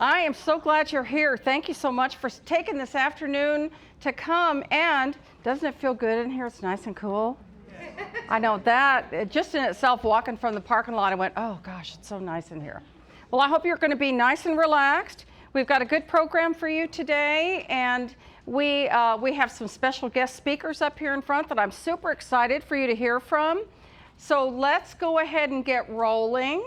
I am so glad you're here. Thank you so much for taking this afternoon to come. And doesn't it feel good in here? It's nice and cool. I know that just in itself, walking from the parking lot, I went, oh gosh, it's so nice in here. Well, I hope you're going to be nice and relaxed. We've got a good program for you today, and we have some special guest speakers up here in front that I'm super excited for you to hear from. So let's go ahead and get rolling.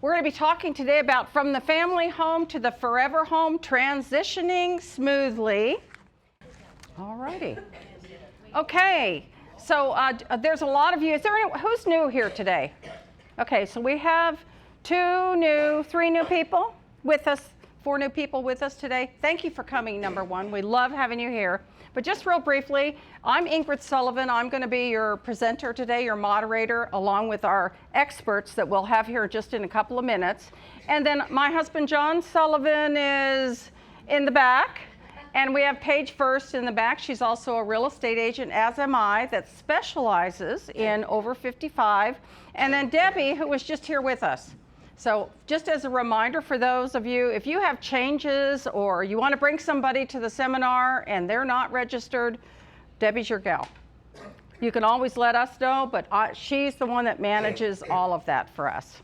We're going to be talking today about from the family home to the forever home, transitioning smoothly. All righty. Okay, so there's a lot of you. Is there anyone who's new here today? Okay, so we have 3 new people with us, 4 new people with us today. Thank you for coming, number one. We love having you here. But just real briefly, I'm Ingrid Sullivan. I'm going to be your presenter today, your moderator, along with our experts that we'll have here just in a couple of minutes. And then my husband, John Sullivan, is in the back. And we have Paige First in the back. She's also a real estate agent, as am I, that specializes in over 55. And then Debbie, who was just here with us. So just as a reminder for those of you, if you have changes or you want to bring somebody to the seminar and they're not registered, Debbie's your gal. You can always let us know, but she's the one that manages all of that for us.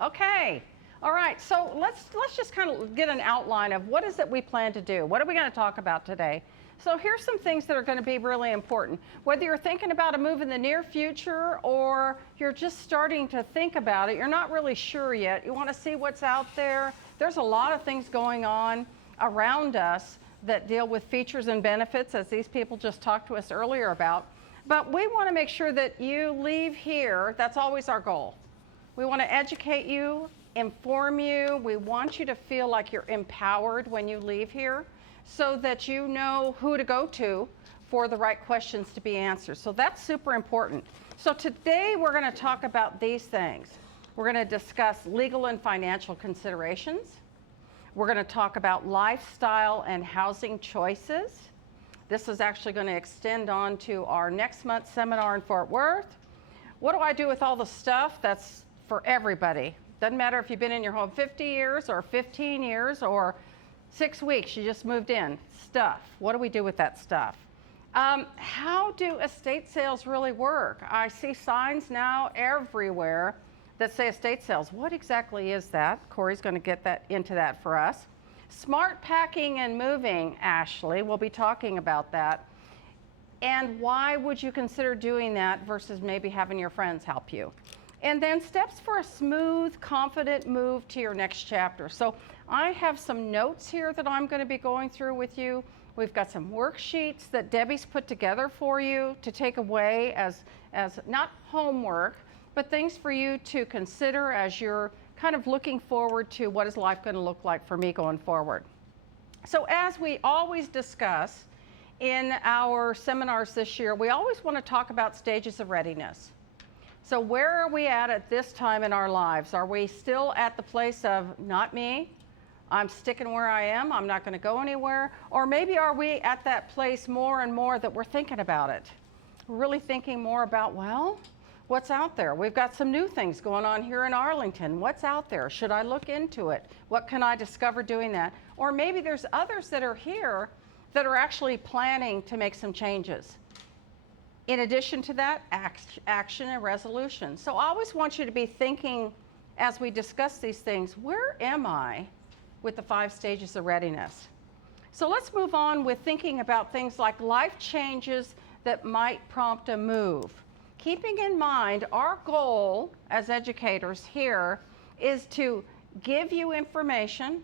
Okay. All right, so let's just kind of get an outline of what is it we plan to do. What are we going to talk about today? So here's some things that are going to be really important. Whether you're thinking about a move in the near future or you're just starting to think about it, you're not really sure yet. You want to see what's out there. There's a lot of things going on around us that deal with features and benefits, as these people just talked to us earlier about. But we want to make sure that you leave here. That's always our goal. We want to educate you, inform you. We want you to feel like you're empowered when you leave here so that you know who to go to for the right questions to be answered. So that's super important. So today we're going to talk about these things. We're going to discuss legal and financial considerations. We're going to talk about lifestyle and housing choices. This is actually going to extend on to our next month's seminar in Fort Worth. What do I do with all the stuff that's for everybody? Doesn't matter if you've been in your home 50 years or 15 years or 6 weeks, you just moved in. Stuff. What do we do with that stuff? How do estate sales really work? I see signs now everywhere that say estate sales. What exactly is that? Corey's going to get into that for us. Smart packing and moving, Ashley. We'll be talking about that. And why would you consider doing that versus maybe having your friends help you? And then steps for a smooth, confident move to your next chapter. So I have some notes here that I'm going to be going through with you. We've got some worksheets that Debbie's put together for you to take away as not homework, but things for you to consider as you're kind of looking forward to what is life going to look like for me going forward. So as we always discuss in our seminars this year, we always want to talk about stages of readiness. So where are we at this time in our lives? Are we still at the place of not me? I'm sticking where I am. I'm not going to go anywhere. Or maybe are we at that place more and more that we're thinking about it? We're really thinking more about, well, what's out there? We've got some new things going on here in Arlington. What's out there? Should I look into it? What can I discover doing that? Or maybe there's others that are here that are actually planning to make some changes. In addition to that, action and resolution. So I always want you to be thinking, as we discuss these things, where am I with the 5 stages of readiness? So let's move on with thinking about things like life changes that might prompt a move. Keeping in mind, our goal as educators here is to give you information,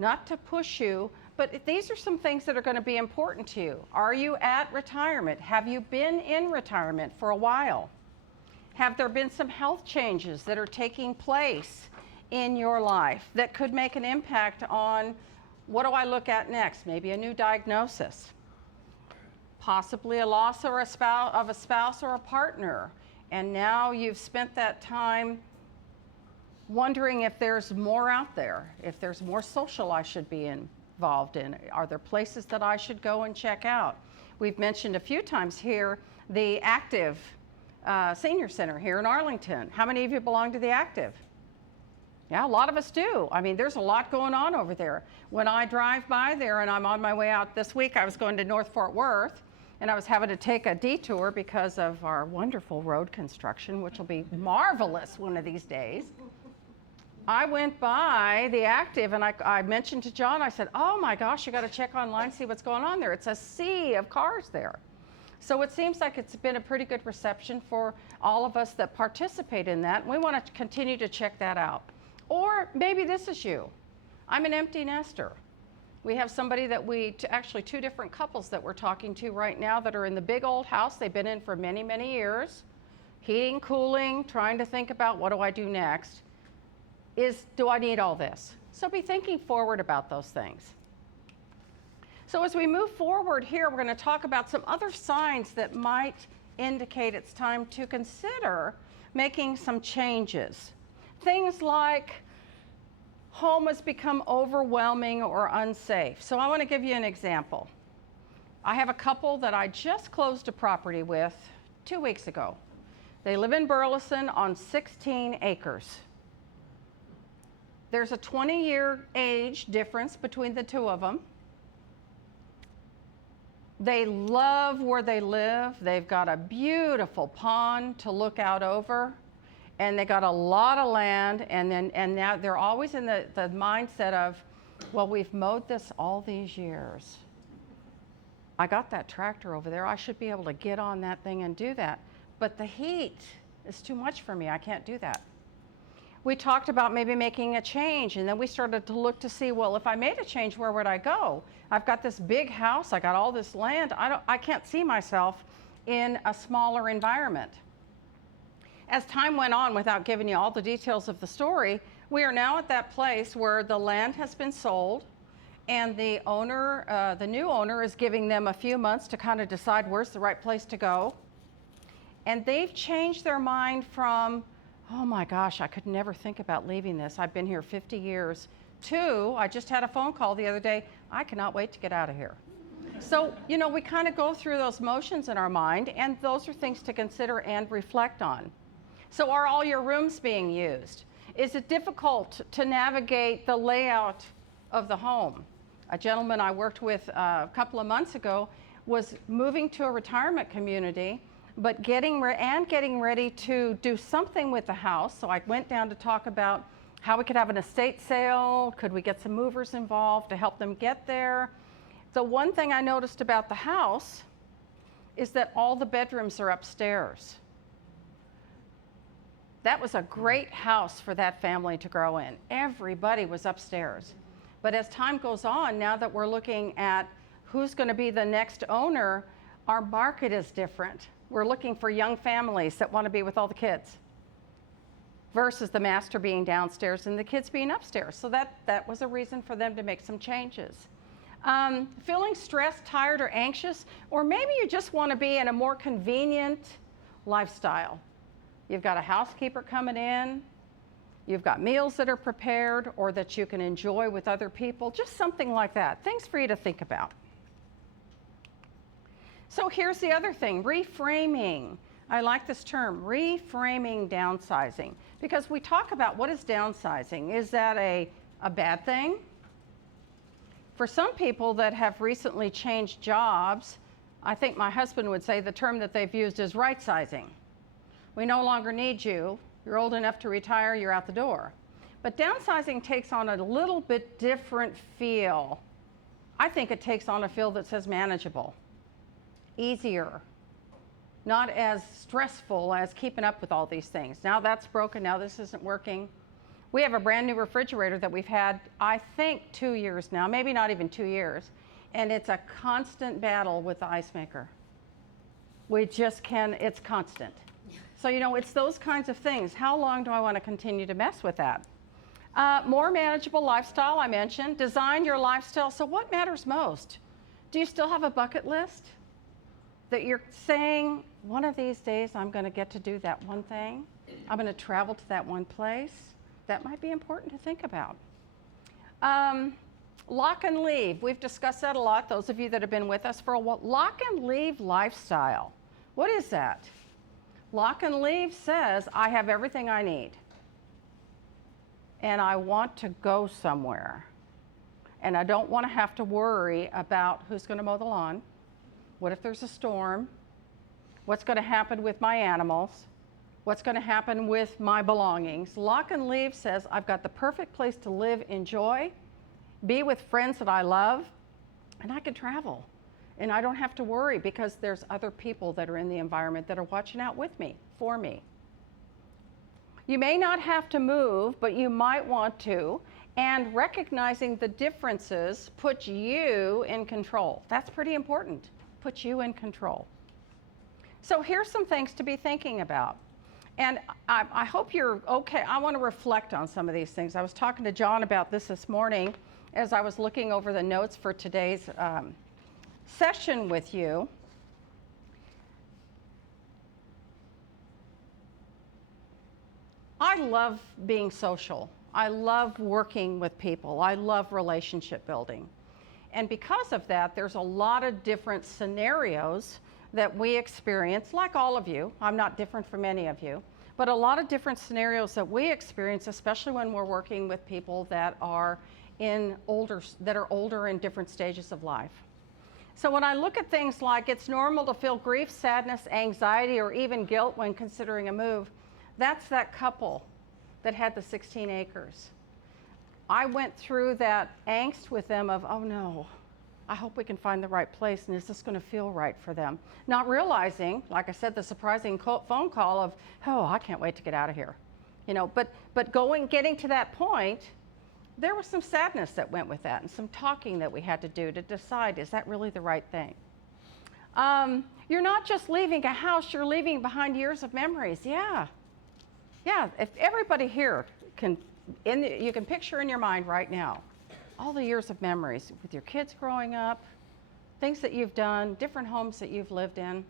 not to push you, but these are some things that are going to be important to you. Are you at retirement? Have you been in retirement for a while? Have there been some health changes that are taking place in your life that could make an impact on what do I look at next? Maybe a new diagnosis, possibly a loss of a spouse or a partner, and now you've spent that time wondering if there's more out there, if there's more social I should be involved in. Are there places that I should go and check out? We've mentioned a few times here the Active Senior Center here in Arlington. How many of you belong to the Active? Yeah, a lot of us do. I mean, there's a lot going on over there. When I drive by there and I'm on my way out this week, I was going to North Fort Worth, and I was having to take a detour because of our wonderful road construction, which will be marvelous one of these days. I went by the Active, and I mentioned to John, I said, oh my gosh, you got to check online, see what's going on there. It's a sea of cars there. So it seems like it's been a pretty good reception for all of us that participate in that. We want to continue to check that out. Or maybe this is you. I'm an empty nester. We have somebody that actually two different couples that we're talking to right now that are in the big old house they've been in for many, many years. Heating, cooling, trying to think about what do I do next. Do I need all this? So be thinking forward about those things. So as we move forward here, we're going to talk about some other signs that might indicate it's time to consider making some changes. Things like home has become overwhelming or unsafe. So I want to give you an example. I have a couple that I just closed a property with 2 weeks ago. They live in Burleson on 16 acres. There's a 20-year age difference between the two of them. They love where they live. They've got a beautiful pond to look out over, and they got a lot of land, and now they're always in the mindset of, well, we've mowed this all these years. I got that tractor over there. I should be able to get on that thing and do that. But the heat is too much for me. I can't do that. We talked about maybe making a change, and then we started to look to see, well, if I made a change, where would I go? I've got this big house, I got all this land, I can't see myself in a smaller environment. As time went on, without giving you all the details of the story, we are now at that place where the land has been sold, and the owner, the new owner, is giving them a few months to kind of decide where's the right place to go. And they've changed their mind from, oh my gosh, I could never think about leaving this. I've been here 50 years. To, I just had a phone call the other day, I cannot wait to get out of here. So, you know, we kind of go through those motions in our mind, and those are things to consider and reflect on. So are all your rooms being used? Is it difficult to navigate the layout of the home? A gentleman I worked with a couple of months ago was moving to a retirement community, but getting ready to do something with the house. So I went down to talk about how we could have an estate sale. Could we get some movers involved to help them get there? The one thing I noticed about the house is that all the bedrooms are upstairs. That was a great house for that family to grow in. Everybody was upstairs. But as time goes on, now that we're looking at who's going to be the next owner, our market is different. We're looking for young families that want to be with all the kids versus the master being downstairs and the kids being upstairs. So that was a reason for them to make some changes. Feeling stressed, tired, or anxious, or maybe you just want to be in a more convenient lifestyle. You've got a housekeeper coming in, you've got meals that are prepared or that you can enjoy with other people, just something like that. Things for you to think about. So here's the other thing, reframing. I like this term, reframing downsizing, because we talk about what is downsizing. Is that a bad thing? For some people that have recently changed jobs, I think my husband would say the term that they've used is right-sizing. We no longer need you. You're old enough to retire, you're out the door. But downsizing takes on a little bit different feel. I think it takes on a feel that says manageable, easier, not as stressful as keeping up with all these things. Now that's broken, now this isn't working. We have a brand new refrigerator that we've had, I think, 2 years now, maybe not even 2 years, and it's a constant battle with the ice maker. It's constant. So, you know, it's those kinds of things. How long do I want to continue to mess with that? More manageable lifestyle, I mentioned. Design your lifestyle. So what matters most? Do you still have a bucket list that you're saying, one of these days I'm going to get to do that one thing? I'm going to travel to that one place? That might be important to think about. Lock and leave. We've discussed that a lot, those of you that have been with us for a while. Lock and leave lifestyle. What is that? Lock and leave says, I have everything I need. and I want to go somewhere. And I don't want to have to worry about who's going to mow the lawn, what if there's a storm, what's going to happen with my animals, what's going to happen with my belongings. Lock and Leave says I've got the perfect place to live, enjoy, be with friends that I love, and I can travel. And I don't have to worry because there's other people that are in the environment that are watching out with me, for me. You may not have to move, but you might want to. And recognizing the differences puts you in control. That's pretty important, puts you in control. So here's some things to be thinking about. And I hope you're okay. I want to reflect on some of these things. I was talking to John about this morning as I was looking over the notes for today's session with you. I love being social. I love working with people. I love relationship building. And because of that, there's a lot of different scenarios that we experience, like all of you. I'm not different from any of you, but a lot of different scenarios that we experience, especially when we're working with people that are older in different stages of life. So when I look at things like it's normal to feel grief, sadness, anxiety, or even guilt when considering a move, that's that couple that had the 16 acres. I went through that angst with them of, oh no, I hope we can find the right place, and is this going to feel right for them? Not realizing, like I said, the surprising phone call of, oh, I can't wait to get out of here. You know, but getting to that point, there was some sadness that went with that and some talking that we had to do to decide, is that really the right thing? You're not just leaving a house, you're leaving behind years of memories. Yeah, if everybody here you can picture in your mind right now all the years of memories with your kids growing up, things that you've done, different homes that you've lived in.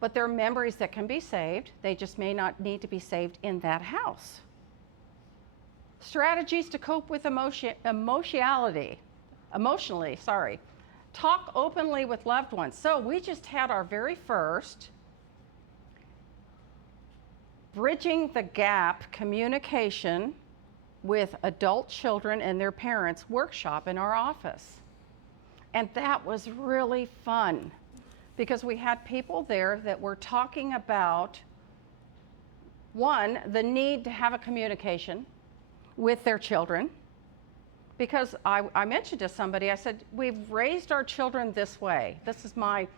But there are memories that can be saved. They just may not need to be saved in that house. Strategies to cope with emotionally. Talk openly with loved ones. So we just had our very first Bridging the Gap communication with adult children and their parents workshop in our office. And that was really fun because we had people there that were talking about, one, the need to have a communication with their children. Because I mentioned to somebody, I said, we've raised our children this way. This is my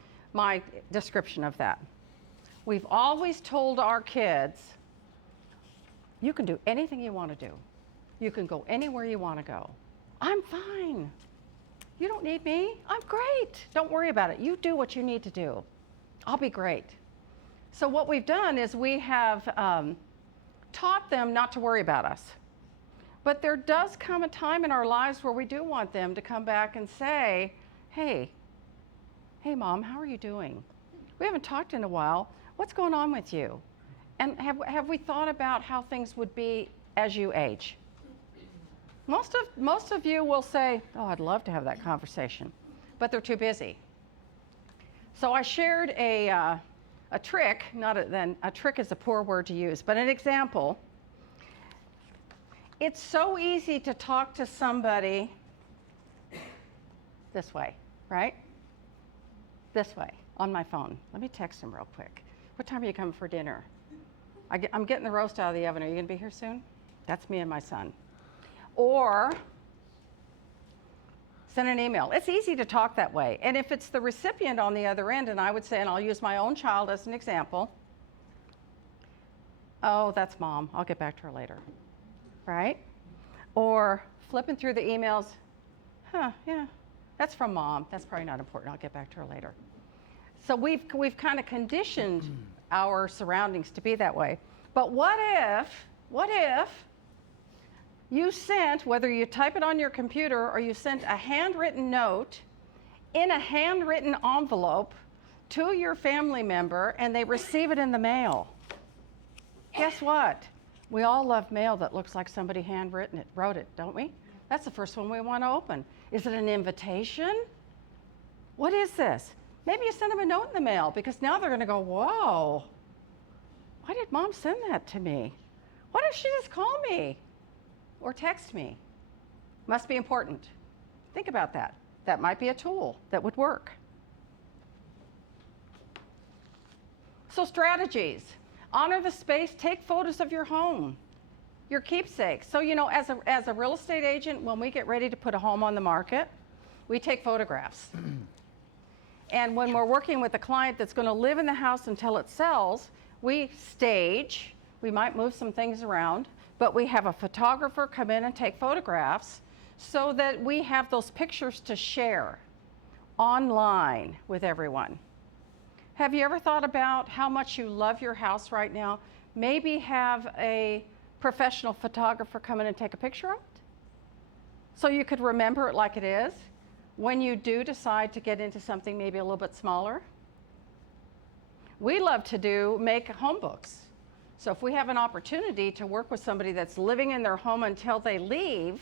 description of that. We've always told our kids, you can do anything you want to do. You can go anywhere you want to go. I'm fine. You don't need me. I'm great. Don't worry about it. You do what you need to do. I'll be great. So what we've done is we have taught them not to worry about us. But there does come a time in our lives where we do want them to come back and say, hey, Mom, how are you doing? We haven't talked in a while. What's going on with you? And have we thought about how things would be as you age? Most of you will say, oh, I'd love to have that conversation, but they're too busy. So I shared a trick, a trick is a poor word to use, but an example. It's so easy to talk to somebody this way, right? This way, on my phone. Let me text him real quick. What time are you coming for dinner? I'm getting the roast out of the oven. Are you going to be here soon? That's me and my son. Or send an email. It's easy to talk that way. And if it's the recipient on the other end, and I would say, and I'll use my own child as an example, oh, that's Mom. I'll get back to her later. Right? Or flipping through the emails, yeah, that's from Mom. That's probably not important. I'll get back to her later. So we've kind of conditioned our surroundings to be that way. But what if you sent, whether you type it on your computer or you sent a handwritten note in a handwritten envelope to your family member and they receive it in the mail? Guess what? We all love mail that looks like somebody wrote it, don't we? That's the first one we want to open. Is it an invitation? What is this? Maybe you send them a note in the mail because now they're going to go, whoa, why did Mom send that to me? What if she just call me or text me? Must be important. Think about that. That might be a tool that would work. So strategies. Honor the space. Take photos of your home, your keepsakes. So, as a real estate agent, when we get ready to put a home on the market, we take photographs. And when we're working with a client that's going to live in the house until it sells, we stage. We might move some things around, but we have a photographer come in and take photographs so that we have those pictures to share online with everyone. Have you ever thought about how much you love your house right now? Maybe have a professional photographer come in and take a picture of it so you could remember it like it is when you do decide to get into something maybe a little bit smaller. We love to make home books. So if we have an opportunity to work with somebody that's living in their home until they leave,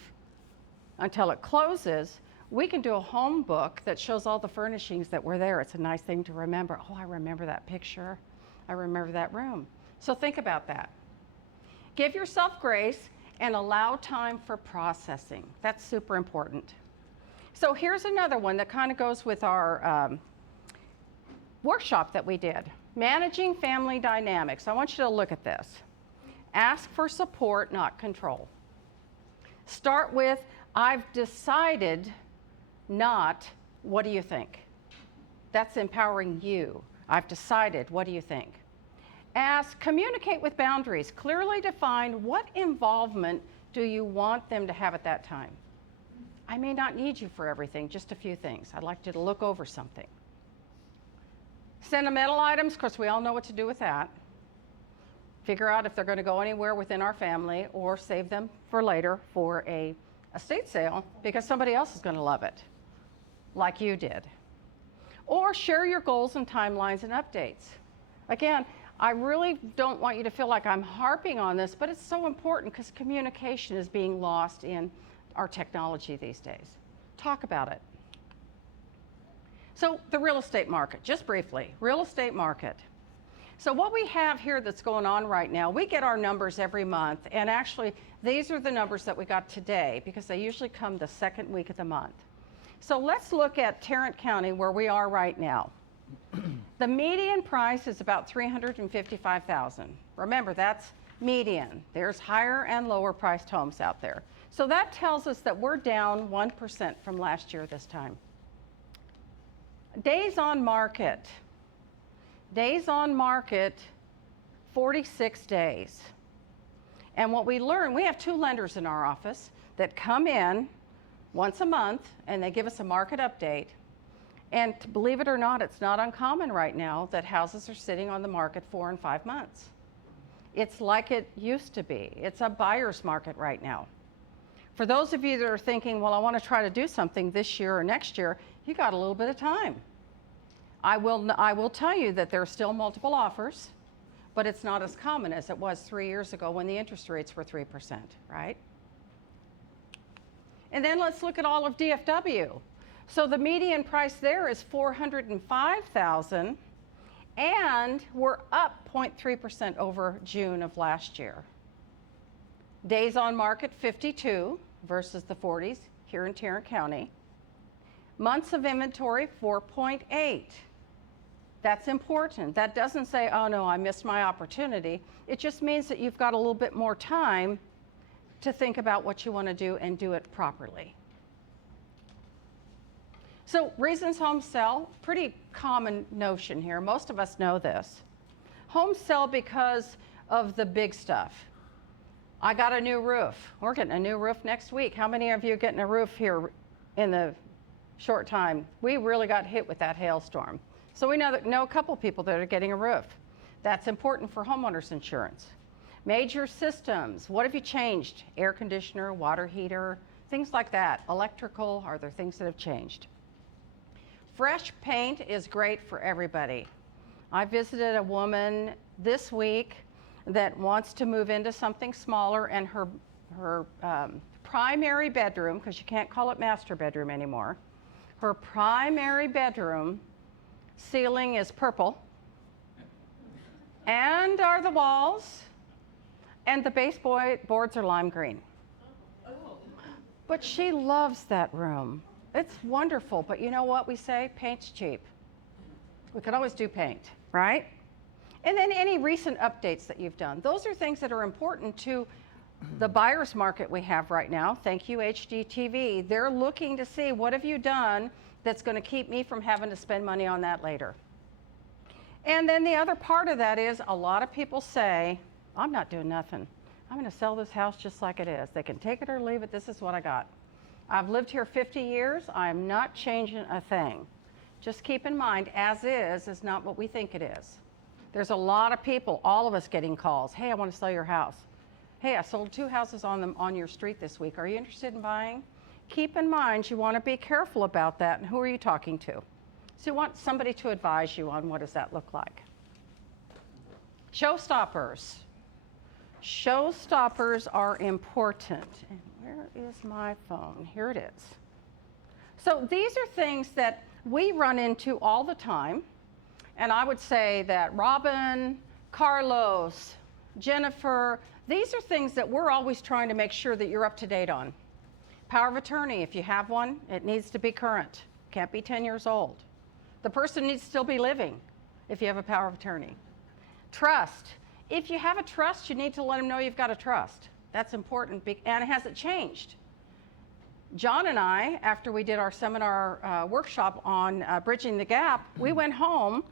until it closes, we can do a home book that shows all the furnishings that were there. It's a nice thing to remember. Oh, I remember that picture. I remember that room. So think about that. Give yourself grace and allow time for processing. That's super important. So here's another one that kind of goes with our workshop that we did. Managing family dynamics. I want you to look at this. Ask for support, not control. Start with, I've decided, not, what do you think? That's empowering you. I've decided, what do you think? Ask, communicate with boundaries. Clearly define what involvement do you want them to have at that time. I may not need you for everything, just a few things. I'd like you to look over something. Sentimental items, of course, we all know what to do with that. Figure out if they're going to go anywhere within our family or save them for later for a estate sale because somebody else is going to love it, like you did. Or share your goals and timelines and updates. Again, I really don't want you to feel like I'm harping on this, but it's so important because communication is being lost in our technology these days. Talk about it. So the real estate market, just briefly, real estate market. So what we have here that's going on right now, we get our numbers every month, and actually these are the numbers that we got today because they usually come the second week of the month. So let's look at Tarrant County where we are right now. The median price is about $355,000. Remember, that's median. There's higher and lower priced homes out there. So that tells us that we're down 1% from last year this time. Days on market. Days on market, 46 days. And what we learn, we have 2 lenders in our office that come in once a month and they give us a market update. And believe it or not, it's not uncommon right now that houses are sitting on the market 4 and 5 months. It's like it used to be. It's a buyer's market right now. For those of you that are thinking, well, I want to try to do something this year or next year, you got a little bit of time. I will tell you that there are still multiple offers, but it's not as common as it was 3 years ago when the interest rates were 3%, right? And then let's look at all of DFW. So the median price there is $405,000, and we're up 0.3% over June of last year. Days on market, 52 versus the 40s here in Tarrant County. Months of inventory, 4.8. That's important. That doesn't say, oh no, I missed my opportunity. It just means that you've got a little bit more time to think about what you want to do and do it properly. So reasons homes sell, pretty common notion here. Most of us know this. Homes sell because of the big stuff. I got a new roof. We're getting a new roof next week. How many of you are getting a roof here in the short time? We really got hit with that hailstorm. So we know a couple people that are getting a roof. That's important for homeowners insurance. Major systems. What have you changed? Air conditioner, water heater, things like that. Electrical, are there things that have changed? Fresh paint is great for everybody. I visited a woman this week that wants to move into something smaller, and her primary bedroom, because you can't call it master bedroom anymore, her primary bedroom ceiling is purple, and are the walls, And the baseboards are lime green. But she loves that room. It's wonderful, but you know what we say? Paint's cheap. We could always do paint, right? And then any recent updates that you've done. Those are things that are important to the buyer's market we have right now. Thank you, HGTV. They're looking to see what have you done that's going to keep me from having to spend money on that later. And then the other part of that is a lot of people say, I'm not doing nothing. I'm going to sell this house just like it is. They can take it or leave it. This is what I got. I've lived here 50 years. I'm not changing a thing. Just keep in mind, as is not what we think it is. There's a lot of people, all of us getting calls. Hey, I want to sell your house. Hey, I sold 2 houses on your street this week. Are you interested in buying? Keep in mind, you want to be careful about that. And who are you talking to? So you want somebody to advise you on what does that look like. Showstoppers. Showstoppers are important. And where is my phone? Here it is. So these are things that we run into all the time. And I would say that Robin, Carlos, Jennifer, these are things that we're always trying to make sure that you're up to date on. Power of attorney, if you have one, it needs to be current. Can't be 10 years old. The person needs to still be living if you have a power of attorney. Trust. If you have a trust, you need to let them know you've got a trust. That's important, and it hasn't changed. John and I, after we did our seminar workshop on bridging the gap, we went home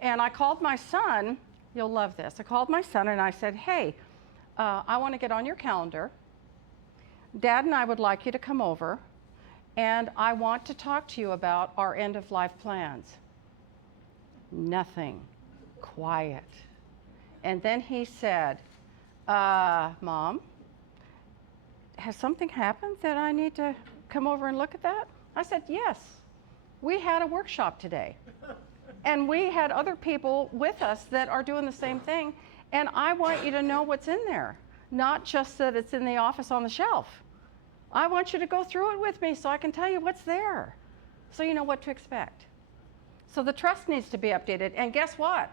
and I called my son. You'll love this. I called my son and I said, hey, I want to get on your calendar. Dad and I would like you to come over and I want to talk to you about our end of life plans. Nothing. Quiet. And then he said, Mom, has something happened that I need to come over and look at that? I said, yes. We had a workshop today. And we had other people with us that are doing the same thing. And I want you to know what's in there, not just that it's in the office on the shelf. I want you to go through it with me so I can tell you what's there, so you know what to expect. So the trust needs to be updated. And guess what?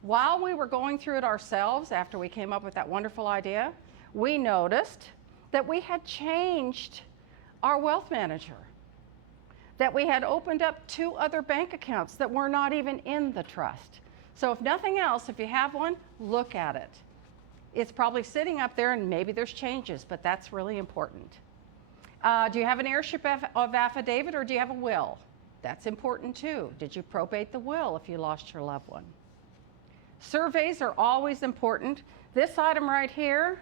While we were going through it ourselves, after we came up with that wonderful idea, we noticed that we had changed our wealth manager, that we had opened up 2 other bank accounts that were not even in the trust. So if nothing else, if you have one, look at it. It's probably sitting up there and maybe there's changes, but that's really important. Do you have an heirship of affidavit or do you have a will? That's important too. Did you probate the will if you lost your loved one? Surveys are always important. This item right here,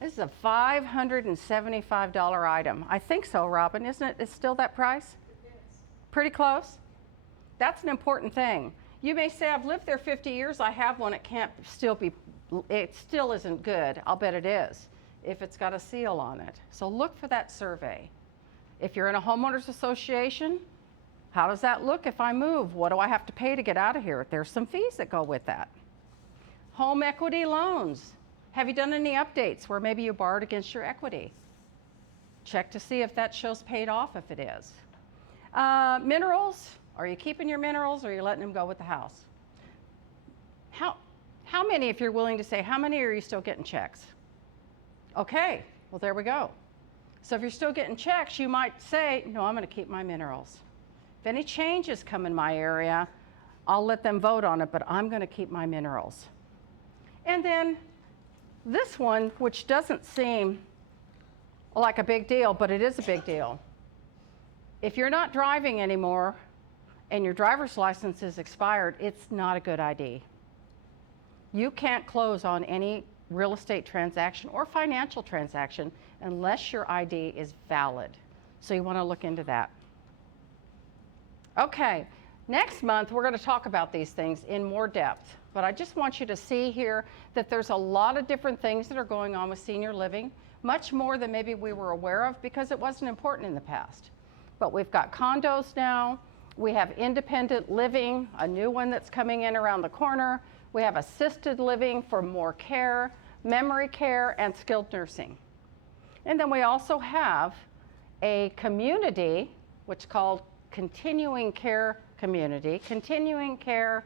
this is a $575 item. I think so, Robin, isn't it? It's still that price? It is. Pretty close? That's an important thing. You may say, I've lived there 50 years, I have one, it still isn't good. I'll bet it is, if it's got a seal on it. So look for that survey. If you're in a homeowners association, how does that look if I move? What do I have to pay to get out of here? There's some fees that go with that. Home equity loans. Have you done any updates where maybe you borrowed against your equity? Check to see if that shows paid off if it is. Minerals. Are you keeping your minerals or are you letting them go with the house? How many, if you're willing to say, how many are you still getting checks? Okay, well there we go. So if you're still getting checks, you might say, no, I'm going to keep my minerals. If any changes come in my area, I'll let them vote on it, but I'm going to keep my minerals. And then this one, which doesn't seem like a big deal, but it is a big deal. If you're not driving anymore and your driver's license is expired, it's not a good ID. You can't close on any real estate transaction or financial transaction unless your ID is valid. So you want to look into that. Okay, next month we're going to talk about these things in more depth, but I just want you to see here that there's a lot of different things that are going on with senior living, much more than maybe we were aware of because it wasn't important in the past. But we've got condos now, we have independent living, a new one that's coming in around the corner, we have assisted living for more care, memory care, and skilled nursing. And then we also have a community, which is called continuing care community, continuing care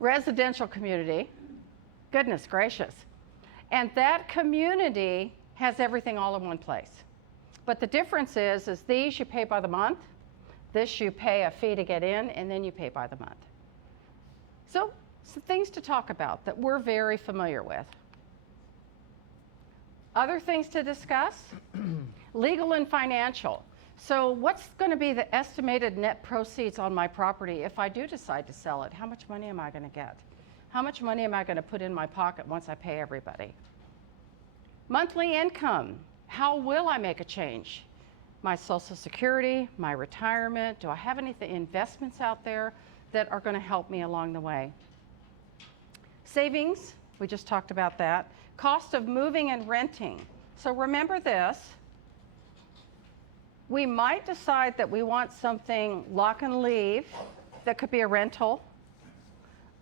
residential community. Goodness gracious. And that community has everything all in one place. But the difference is these you pay by the month, this you pay a fee to get in, and then you pay by the month. So some things to talk about that we're very familiar with. Other things to discuss, legal and financial. So what's going to be the estimated net proceeds on my property if I do decide to sell it? How much money am I going to get? How much money am I going to put in my pocket once I pay everybody? Monthly income. How will I make a change? My Social Security, my retirement, do I have any investments out there that are going to help me along the way? Savings, we just talked about that. Cost of moving and renting. So remember this. We might decide that we want something lock and leave that could be a rental.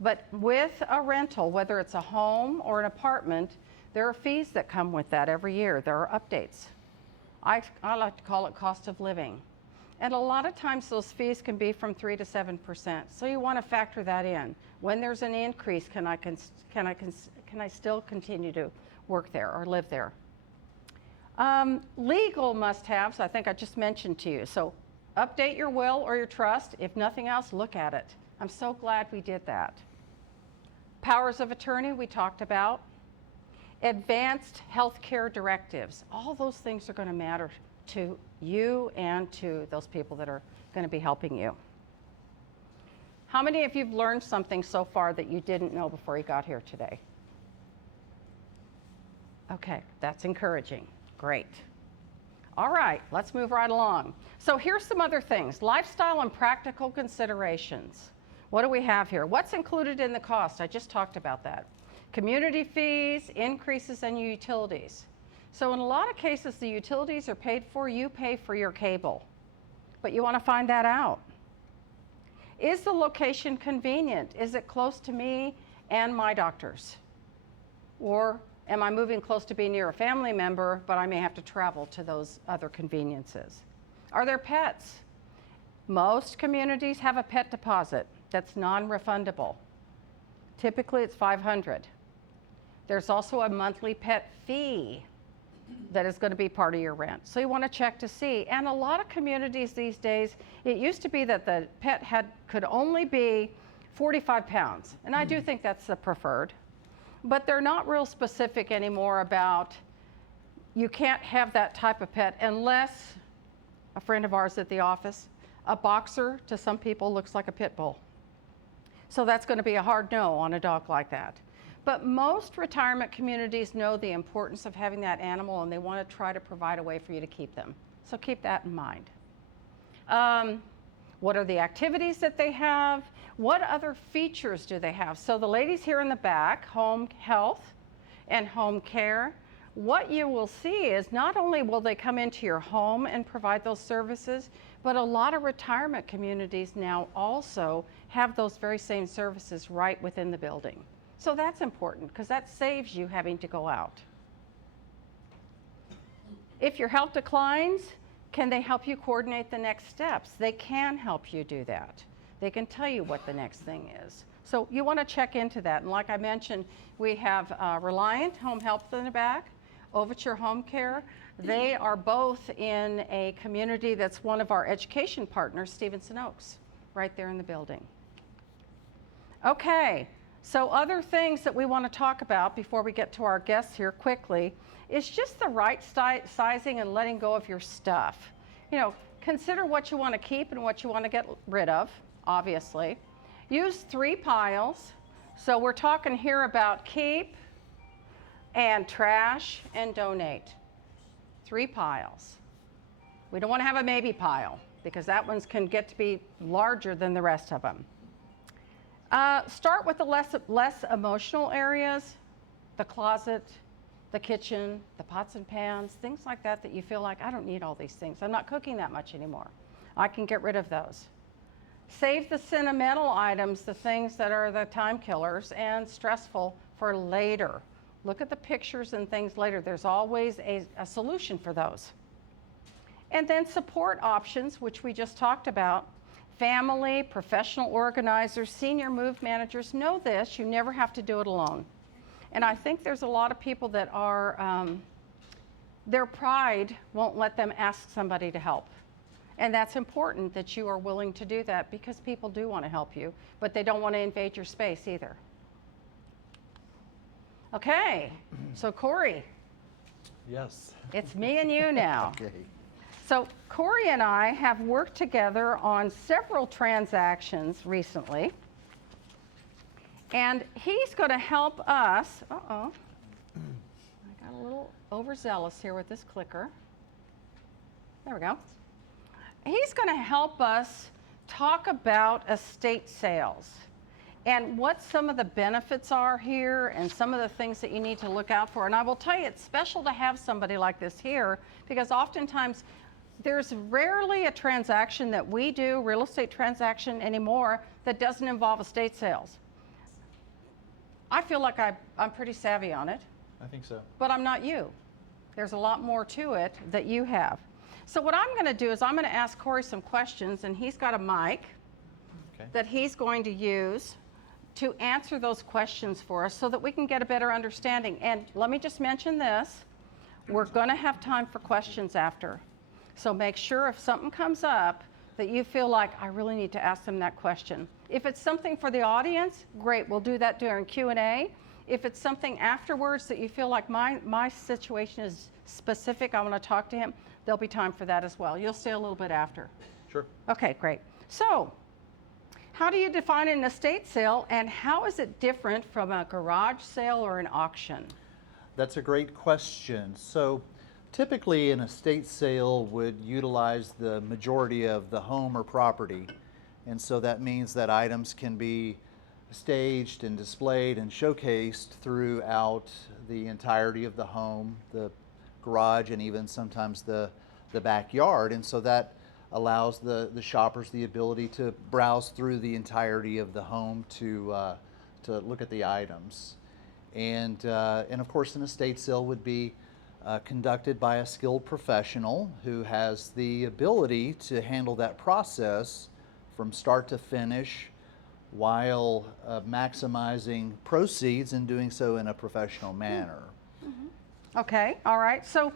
But with a rental, whether it's a home or an apartment, there are fees that come with that every year. There are updates. I like to call it cost of living. And a lot of times those fees can be from 3 to 7%. So you want to factor that in. When there's an increase, can I still continue to work there or live there? Legal must-haves, I think I just mentioned to you. So update your will or your trust. If nothing else, look at it. I'm so glad we did that. Powers of attorney, we talked about. Advanced health care directives. All those things are going to matter to you and to those people that are going to be helping you. How many of you have learned something so far that you didn't know before you got here today? Okay, that's encouraging. Great. All right, let's move right along. So here's some other things. Lifestyle and practical considerations. What do we have here? What's included in the cost? I just talked about that. Community fees, increases in utilities. So in a lot of cases, the utilities are paid for, you pay for your cable. But you want to find that out. Is the location convenient? Is it close to me and my doctors? Or am I moving close to be near a family member, but I may have to travel to those other conveniences? Are there pets? Most communities have a pet deposit that's non-refundable. Typically it's $500. There's also a monthly pet fee that is going to be part of your rent. So you want to check to see. And a lot of communities these days, it used to be that the pet could only be 45 pounds. And I do think that's the preferred. But they're not real specific anymore about you can't have that type of pet unless, a friend of ours at the office, a boxer to some people looks like a pit bull. So that's going to be a hard no on a dog like that. But most retirement communities know the importance of having that animal and they want to try to provide a way for you to keep them. So keep that in mind. What are the activities that they have? What other features do they have? So the ladies here in the back, home health and home care, what you will see is not only will they come into your home and provide those services, but a lot of retirement communities now also have those very same services right within the building. So that's important because that saves you having to go out. If your health declines, can they help you coordinate the next steps? They can help you do that. They can tell you what the next thing is. So you want to check into that. And like I mentioned, we have Reliant Home Health in the back, Overture Home Care. They are both in a community that's one of our education partners, Stevenson Oaks, right there in the building. Okay, so other things that we want to talk about before we get to our guests here quickly is just the right sizing and letting go of your stuff. You know, consider what you want to keep and what you want to get rid of, obviously. Use 3 piles. So we're talking here about keep and trash and donate. 3 piles. We don't want to have a maybe pile because that one can get to be larger than the rest of them. Start with the less emotional areas, the closet, the kitchen, the pots and pans, things like that that you feel like, I don't need all these things. I'm not cooking that much anymore. I can get rid of those. Save the sentimental items, the things that are the time killers and stressful for later. Look at the pictures and things later. There's always a solution for those. And then support options, which we just talked about. family, professional organizers, senior move managers know this. You never have to do it alone. And I think there's a lot of people that are, their pride won't let them ask somebody to help. And that's important that you are willing to do that, because people do want to help you, but they don't want to invade your space either. Okay, so Corey. Yes. It's me and you now. Okay. So Corey and I have worked together on several transactions recently, and he's going to help us. Uh-oh, I got a little overzealous here with this clicker. There we go. He's going to help us talk about estate sales and what some of the benefits are here and some of the things that you need to look out for. And I will tell you, it's special to have somebody like this here, because oftentimes there's rarely a transaction that we do, real estate transaction anymore, that doesn't involve estate sales. I feel like I'm pretty savvy on it. I think so. But I'm not you. There's a lot more to it that you have. So what I'm going to do is I'm going to ask Corey some questions, and he's got a mic that he's going to use to answer those questions for us so that we can get a better understanding. And let me just mention this. We're going to have time for questions after. So make sure if something comes up that you feel like, I really need to ask them that question. If it's something for the audience, great, we'll do that during Q&A. If it's something afterwards that you feel like my situation is specific, I want to talk to him, there'll be time for that as well. You'll stay a little bit after. Sure. Okay, great. So, how do you define an estate sale, and how is it different from a garage sale or an auction? That's a great question. So typically an estate sale would utilize the majority of the home or property. And so that means that items can be staged and displayed and showcased throughout the entirety of the home, the garage, and even sometimes the backyard. And so that allows the shoppers the ability to browse through the entirety of the home to look at the items. And of course an estate sale would be conducted by a skilled professional who has the ability to handle that process from start to finish while maximizing proceeds and doing so in a professional manner. Mm-hmm. Okay, all right. So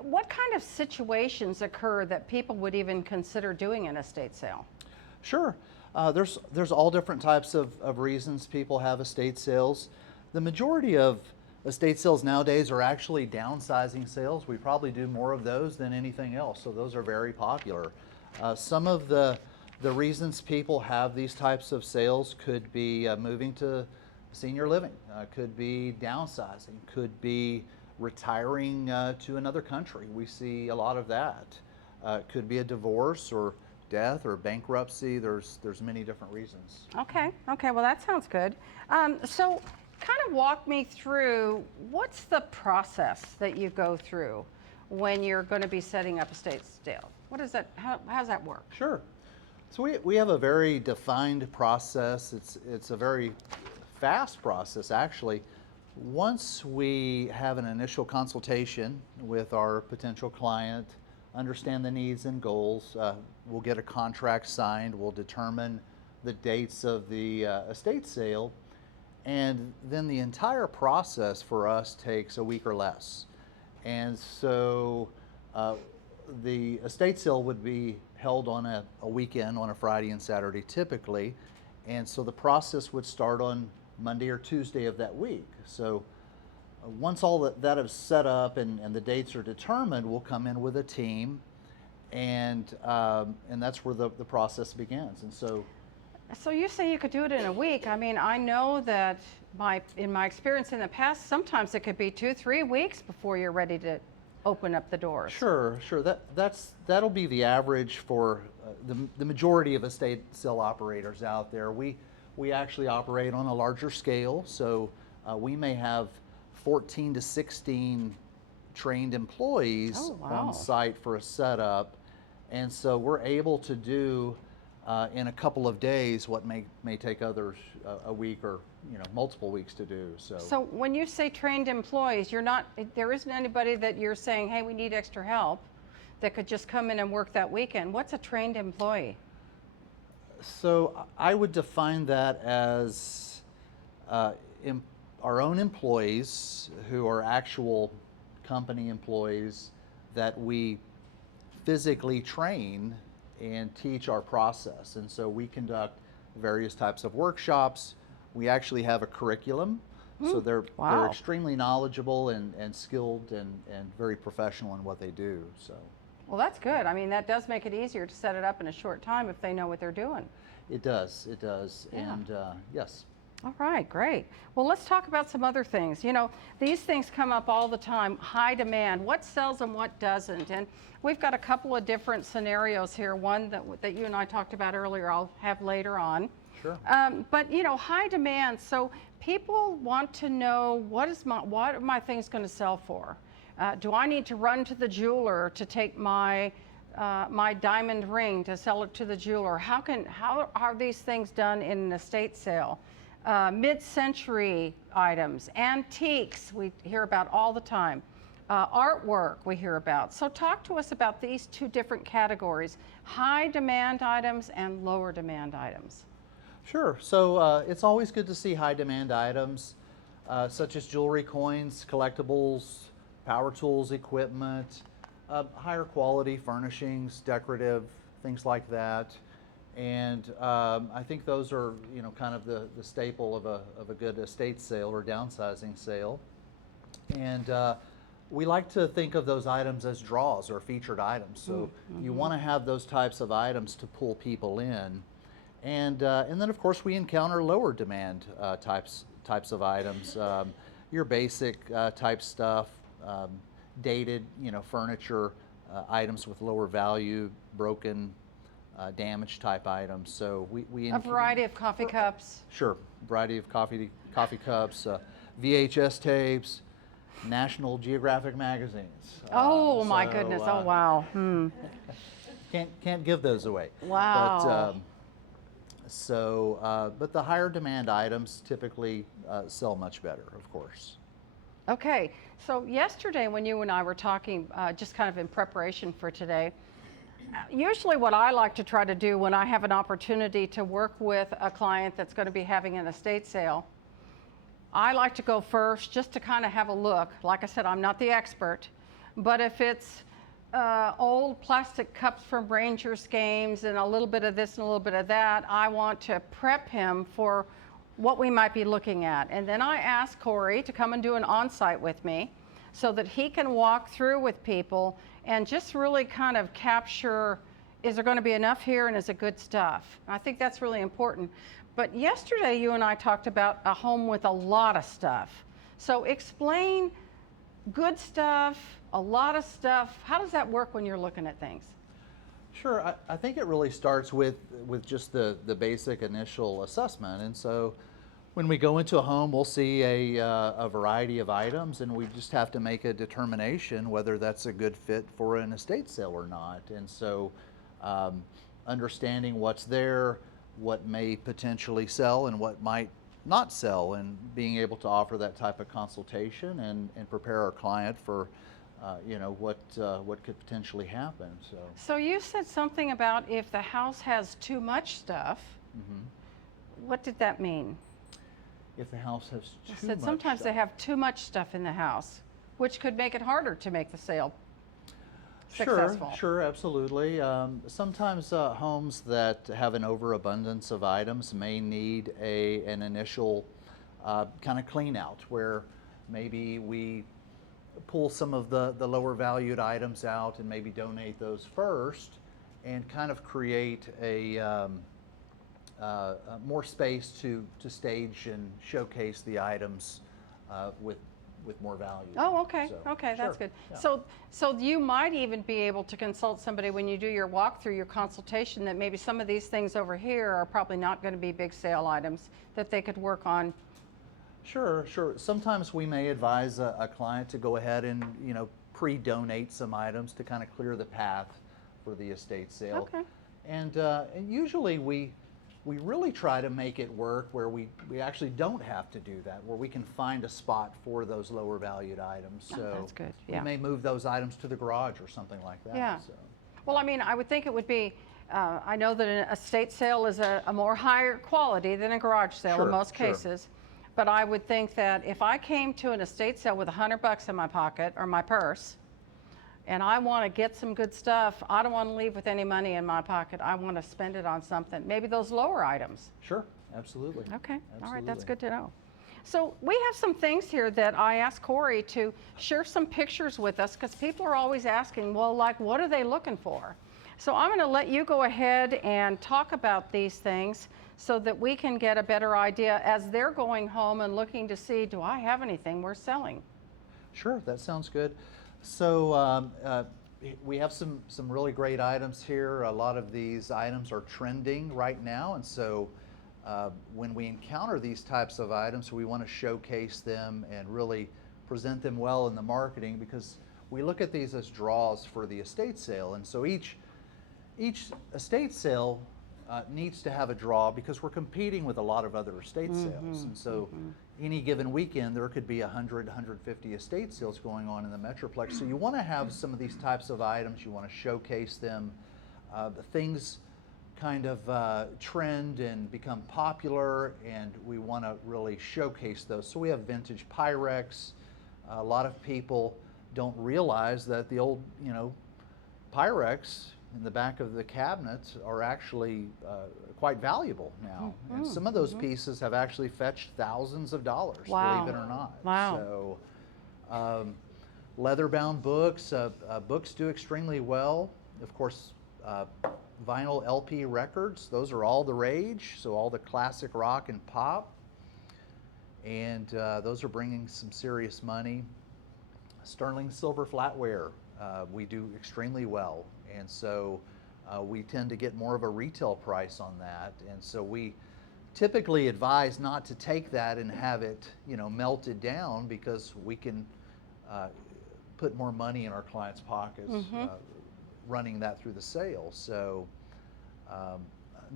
what kind of situations occur that people would even consider doing an estate sale? Sure. There's all different types of reasons people have estate sales. The majority of estate sales nowadays are actually downsizing sales. We probably do more of those than anything else, so those are very popular. Some of the reasons people have these types of sales could be moving to senior living, could be downsizing, could be retiring to another country. We see a lot of that. It could be a divorce or death or bankruptcy. There's many different reasons. Okay, well that sounds good. So kind of walk me through, what's the process that you go through when you're going to be setting up a estate sale? What is that, how does that work? Sure. So we have a very defined process. It's a very fast process actually. Once we have an initial consultation with our potential client, understand the needs and goals, we'll get a contract signed, we'll determine the dates of the estate sale, and then the entire process for us takes a week or less. And so the estate sale would be held on a weekend, on a Friday and Saturday typically, and so the process would start on Monday or Tuesday of that week. So once all that is set up and the dates are determined, we'll come in with a team, and that's where the process begins. And so you say you could do it in a week. I mean, I know that in my experience in the past, sometimes it could be 2-3 weeks before you're ready to open up the doors. Sure. That'll be the average for the majority of estate sale operators out there. We actually operate on a larger scale, so we may have 14 to 16 trained employees on site for a setup, and so we're able to do in a couple of days what may take others a week or multiple weeks to do. So when you say trained employees, there isn't anybody that you're saying, hey, we need extra help, that could just come in and work that weekend. What's a trained employee? So I would define that as our own employees who are actual company employees that we physically train and teach our process. And so we conduct various types of workshops. We actually have a curriculum. So they're Wow. extremely knowledgeable and skilled and very professional in what they do. So Well, that's good. I mean, that does make it easier to set it up in a short time if they know what they're doing. it does, it does. Yeah. And yes. All right, great. Well, let's talk about some other things. You know, these things come up all the time. High demand, what sells and what doesn't. And we've got a couple of different scenarios here. One that you and I talked about earlier, I'll have later on. Sure. But you know, high demand. So people want to know what are my things going to sell for? Do I need to run to the jeweler to take my my diamond ring to sell it to the jeweler? How are these things done in an estate sale? Mid-century items, antiques we hear about all the time, artwork we hear about. So talk to us about these two different categories: high demand items and lower demand items. Sure. So it's always good to see high demand items such as jewelry, coins, collectibles, power tools, equipment, higher quality furnishings, decorative, things like that. And I think those are, you know, kind of the staple of a good estate sale or downsizing sale. And we like to think of those items as draws or featured items. So you want to have those types of items to pull people in. And then of course we encounter lower demand types of items. Your basic type stuff, dated, you know, furniture, items with lower value, broken, damaged type items. So we A variety of coffee cups. Sure, variety of coffee cups, VHS tapes, National Geographic magazines. Oh my So, goodness! Oh wow! Can't give those away. Wow. But the higher demand items typically sell much better, of course. Okay, so yesterday when you and I were talking, just kind of in preparation for today, usually what I like to try to do when I have an opportunity to work with a client that's going to be having an estate sale, I like to go first just to kind of have a look. Like I said, I'm not the expert, but if it's old plastic cups from Rangers games and a little bit of this and a little bit of that, I want to prep him for what we might be looking at. And then I ask Corey to come and do an on-site with me so that he can walk through with people and just really kind of capture, is there going to be enough here and is it good stuff? I think that's really important. But yesterday you and I talked about a home with a lot of stuff. So explain good stuff, a lot of stuff. How does that work when you're looking at things? Sure, I think it really starts with just the basic initial assessment. And so when we go into a home, we'll see a variety of items, and we just have to make a determination whether that's a good fit for an estate sale or not. And so understanding what's there, what may potentially sell and what might not sell, and being able to offer that type of consultation and prepare our client for you know, what could potentially happen. So you said something about if the house has too much stuff. What did that mean? If the house has You too said much sometimes stuff. they have too much stuff in the house, which could make it harder to make the sale successful. Sure, absolutely. Sometimes homes that have an overabundance of items may need an initial kind of clean out where maybe we pull some of the lower valued items out and maybe donate those first and kind of create a more space to stage and showcase the items with more value. Oh, okay. So, Okay, that's sure, good. yeah. So you might even be able to consult somebody when you do your walkthrough, your consultation, that maybe some of these things over here are probably not going to be big sale items that they could work on. Sure. Sometimes we may advise a client to go ahead and, you know, pre-donate some items to kind of clear the path for the estate sale. Okay. And usually we really try to make it work where we actually don't have to do that, where we can find a spot for those lower valued items. Oh, So that's good, yeah. we may move those items to the garage or something like that. Yeah. So. Well, I mean, I would think it would be I know that an estate sale is a more higher quality than a garage sale in Sure, most sure. cases. But I would think that if I came to an estate sale with $100 in my pocket or my purse, and I want to get some good stuff, I don't want to leave with any money in my pocket. I want to spend it on something, maybe those lower items. Sure, absolutely. Okay, all right, that's Absolutely. good to know. So we have some things here that I asked Corey to share some pictures with us because people are always asking, well, like, what are they looking for? So I'm going to let you go ahead and talk about these things so that we can get a better idea as they're going home and looking to see, do I have anything worth selling? Sure, that sounds good. So we have some really great items here. A lot of these items are trending right now, and so when we encounter these types of items, we want to showcase them and really present them well in the marketing, because we look at these as draws for the estate sale. And so each estate sale needs to have a draw, because we're competing with a lot of other estate sales. And so any given weekend, there could be 100, 150 estate sales going on in the Metroplex. So you want to have some of these types of items. You want to showcase them. The things kind of trend and become popular, and we want to really showcase those. So we have vintage Pyrex. A lot of people don't realize that the old, Pyrex in the back of the cabinets are actually quite valuable now. And some of those pieces have actually fetched thousands of dollars, Wow. believe it or not. Wow. So leather-bound books, books do extremely well. Of course, vinyl LP records, those are all the rage, so all the classic rock and pop. And those are bringing some serious money. Sterling silver flatware, we do extremely well. And so we tend to get more of a retail price on that. And so we typically advise not to take that and have it, melted down, because we can put more money in our clients' pockets running that through the sale. So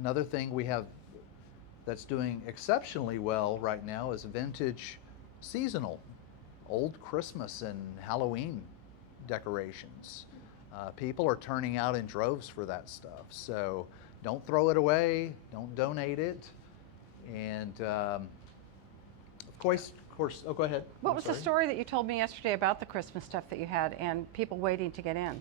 another thing we have that's doing exceptionally well right now is vintage seasonal, old Christmas and Halloween decorations. People are turning out in droves for that stuff. So don't throw it away, don't donate it. And of course, oh, go ahead. What I'm was sorry. the story that you told me yesterday about the Christmas stuff that you had and people waiting to get in?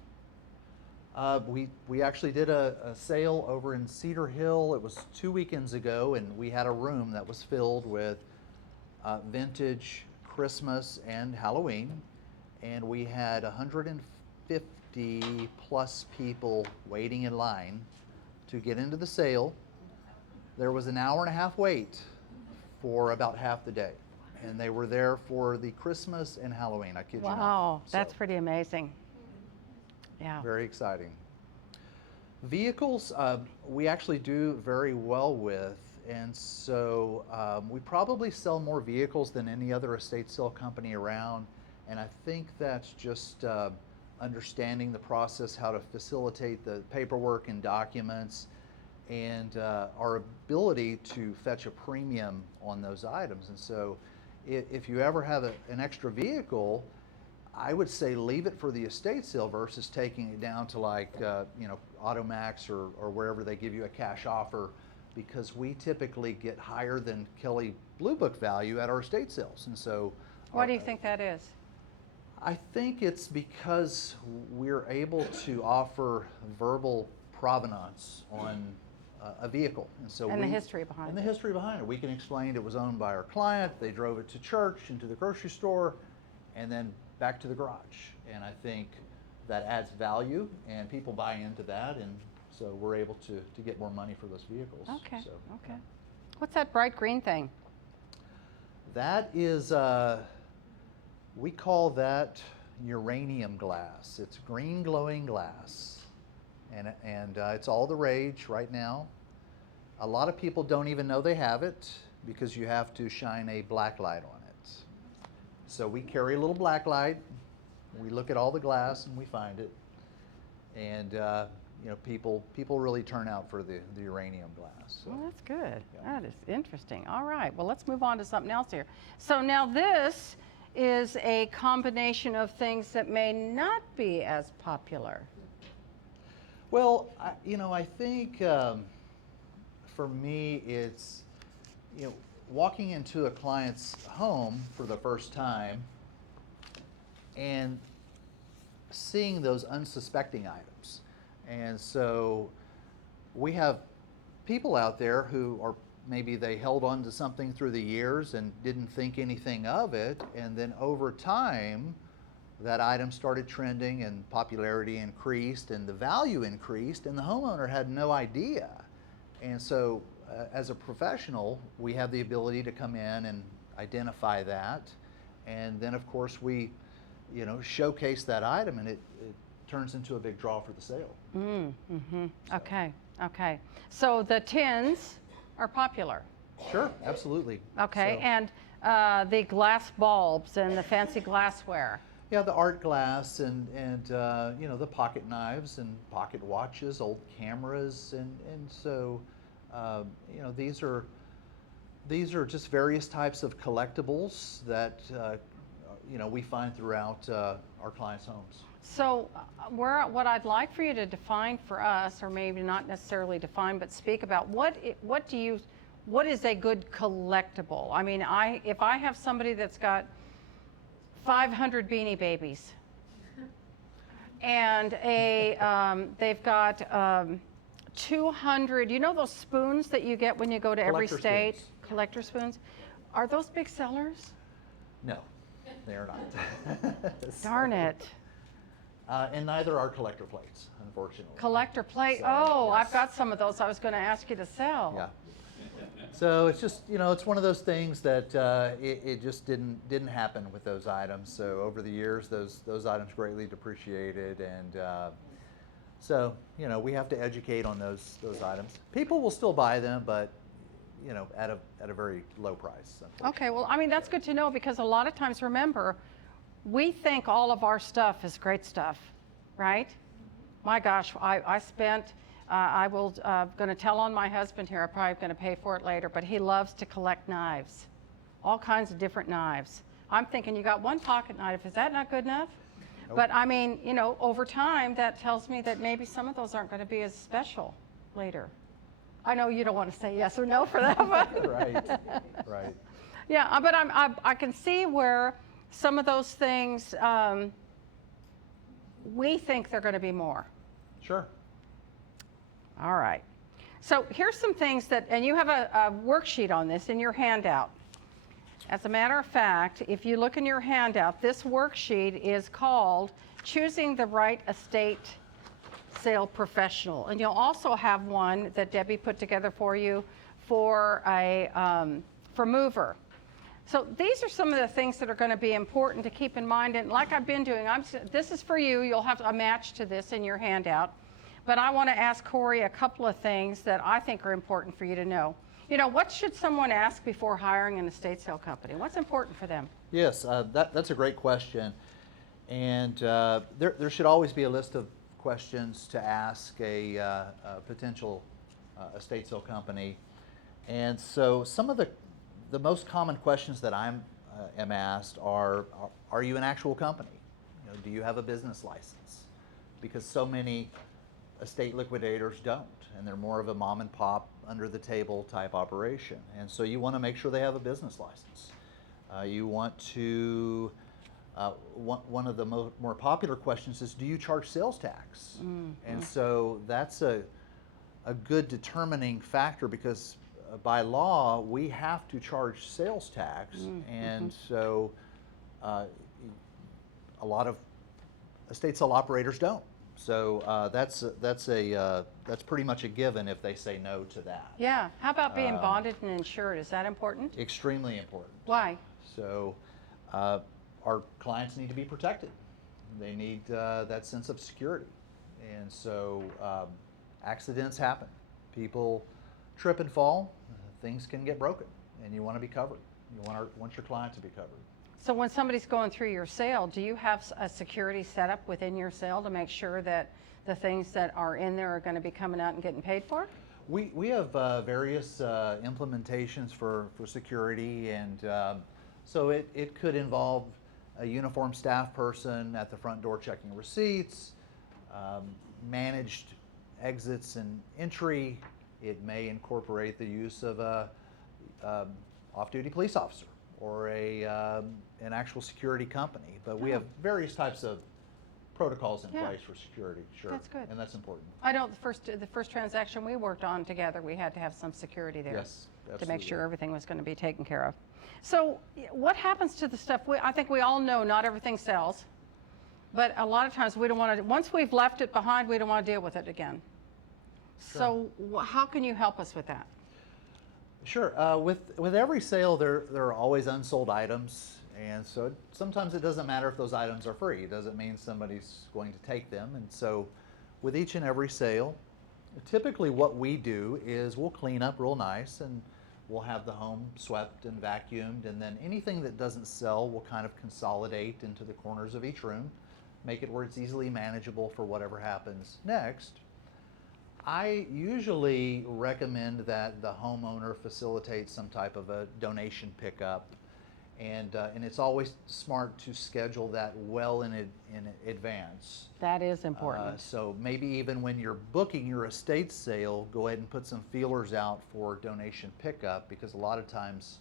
We actually did a sale over in Cedar Hill. It was 2 weekends ago, and we had a room that was filled with vintage Christmas and Halloween, and we had 150 plus people waiting in line to get into the sale. There was an hour and a half wait for about half the day, and they were there for the Christmas and Halloween. I kid you not. Wow, that's So, pretty amazing. Yeah. very exciting. Vehicles, we actually do very well with, and so we probably sell more vehicles than any other estate sale company around, and I think that's just understanding the process, how to facilitate the paperwork and documents, and our ability to fetch a premium on those items. And so if you ever have an extra vehicle, I would say leave it for the estate sale versus taking it down to like, Automax or wherever they give you a cash offer, because we typically get higher than Kelly Blue Book value at our estate sales. And so Why do you think that is? I think it's because we're able to offer verbal provenance on a vehicle. And so And the history behind and it. the history behind it. We can explain it was owned by our client, they drove it to church, into the grocery store, and then back to the garage. And I think that adds value, and people buy into that, and so we're able to get more money for those vehicles. Okay, So, okay. What's that bright green thing? that is, we call that uranium glass. It's green glowing glass, and it's all the rage right now. A lot of people don't even know they have it because you have to shine a black light on it. So we carry a little black light. We look at all the glass and we find it, and people really turn out for the uranium glass. So. Well, that's good. Yeah. That is interesting. All right. Well, let's move on to something else here. So now this is a combination of things that may not be as popular. Well, I think for me, it's, walking into a client's home for the first time and seeing those unsuspecting items. And so we have people out there who are, maybe they held on to something through the years and didn't think anything of it, and then over time that item started trending and popularity increased and the value increased and the homeowner had no idea. And so as a professional, we have the ability to come in and identify that, and then of course we showcase that item, and it turns into a big draw for the sale. Mm-hmm. Okay, okay. So the tins are popular. Sure, absolutely. Okay, So, and the glass bulbs and the fancy glassware. yeah, the art glass and the pocket knives and pocket watches, old cameras, and so these are just various types of collectibles that we find throughout our clients' homes. So what I'd like for you to define for us, or maybe not necessarily define, but speak about what is a good collectible? I mean, if I have somebody that's got 500 Beanie Babies and they've got 200, those spoons that you get when you go to every Collector state? spoons. Collector spoons. Are those big sellers? No, they are not. Darn it. And neither are collector plates, unfortunately. Collector plate. So, Oh, yes. I've got some of those I was going to ask you to sell. Yeah. So it's just, it's one of those things that it just didn't happen with those items. So over the years, those items greatly depreciated, and so we have to educate on those items. People will still buy them, but at a very low price. Okay, well, I mean, that's good to know, because a lot of times, remember, we think all of our stuff is great stuff, right? My gosh, I spent, I will, going to tell on my husband here, I'm probably going to pay for it later, but he loves to collect knives, all kinds of different knives. I'm thinking, you got one pocket knife, is that not good enough? Nope. But I mean, over time, that tells me that maybe some of those aren't going to be as special later. I know you don't want to say yes or no for that one. Right. Yeah, but I can see where some of those things, we think they're going to be more. Sure. All right. So here's some things that, and you have a worksheet on this in your handout. As a matter of fact, if you look in your handout, this worksheet is called Choosing the Right Estate Sale Professional. And you'll also have one that Debbie put together for you for for mover. So these are some of the things that are going to be important to keep in mind. And like I've been doing, this is for you. You'll have a match to this in your handout. But I want to ask Corey a couple of things that I think are important for you to know. What should someone ask before hiring an estate sale company? What's important for them? Yes, that's a great question. And there should always be a list of questions to ask a potential estate sale company. And so some of the most common questions that I am asked are you an actual company? Do you have a business license? Because so many estate liquidators don't, and they're more of a mom and pop, under the table type operation. And so you want to make sure they have a business license. You want to, one of the more popular questions is, do you charge sales tax? Mm-hmm. And so that's a good determining factor, because by law, we have to charge sales tax. Mm-hmm. And so a lot of estate sale operators don't. So that's pretty much a given if they say no to that. Yeah. How about being bonded and insured? Is that important? Extremely important. Why? So our clients need to be protected. They need that sense of security. And so accidents happen. People trip and fall. Things can get broken, and you want to be covered. You want your client to be covered. So when somebody's going through your sale, do you have a security set up within your sale to make sure that the things that are in there are going to be coming out and getting paid for? We have various implementations for security, and so it could involve a uniformed staff person at the front door checking receipts, managed exits and entry. It may incorporate the use of a off-duty police officer or an actual security company. But we have various types of protocols in place for security. Sure, that's good. And that's important. I know the first transaction we worked on together, we had to have some security there. Yes, to make sure everything was going to be taken care of. So what happens to the stuff? I think we all know not everything sells, but a lot of times we don't want to, once we've left it behind, we don't want to deal with it again. Sure. So how can you help us with that? Sure. With every sale, there are always unsold items. And so sometimes it doesn't matter if those items are free. It doesn't mean somebody's going to take them. And so with each and every sale, typically what we do is we'll clean up real nice and we'll have the home swept and vacuumed. And then anything that doesn't sell, we'll kind of consolidate into the corners of each room, make it where it's easily manageable for whatever happens next. I usually recommend that the homeowner facilitate some type of a donation pickup. And it's always smart to schedule that well in advance. That is important. So maybe even when you're booking your estate sale, go ahead and put some feelers out for donation pickup, because a lot of times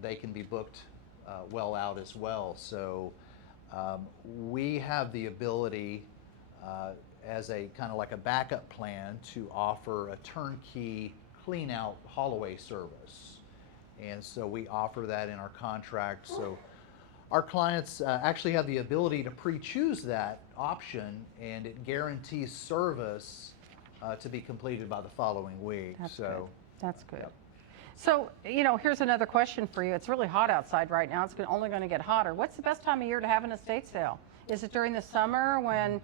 they can be booked well out as well. So we have the ability as a kind of like a backup plan to offer a turnkey clean out haul-away service. And so we offer that in our contract. So our clients actually have the ability to pre-choose that option, and it guarantees service to be completed by the following week. That's so good. That's good. Yep. So, here's another question for you. It's really hot outside right now. It's only going to get hotter. What's the best time of year to have an estate sale? Is it during the summer when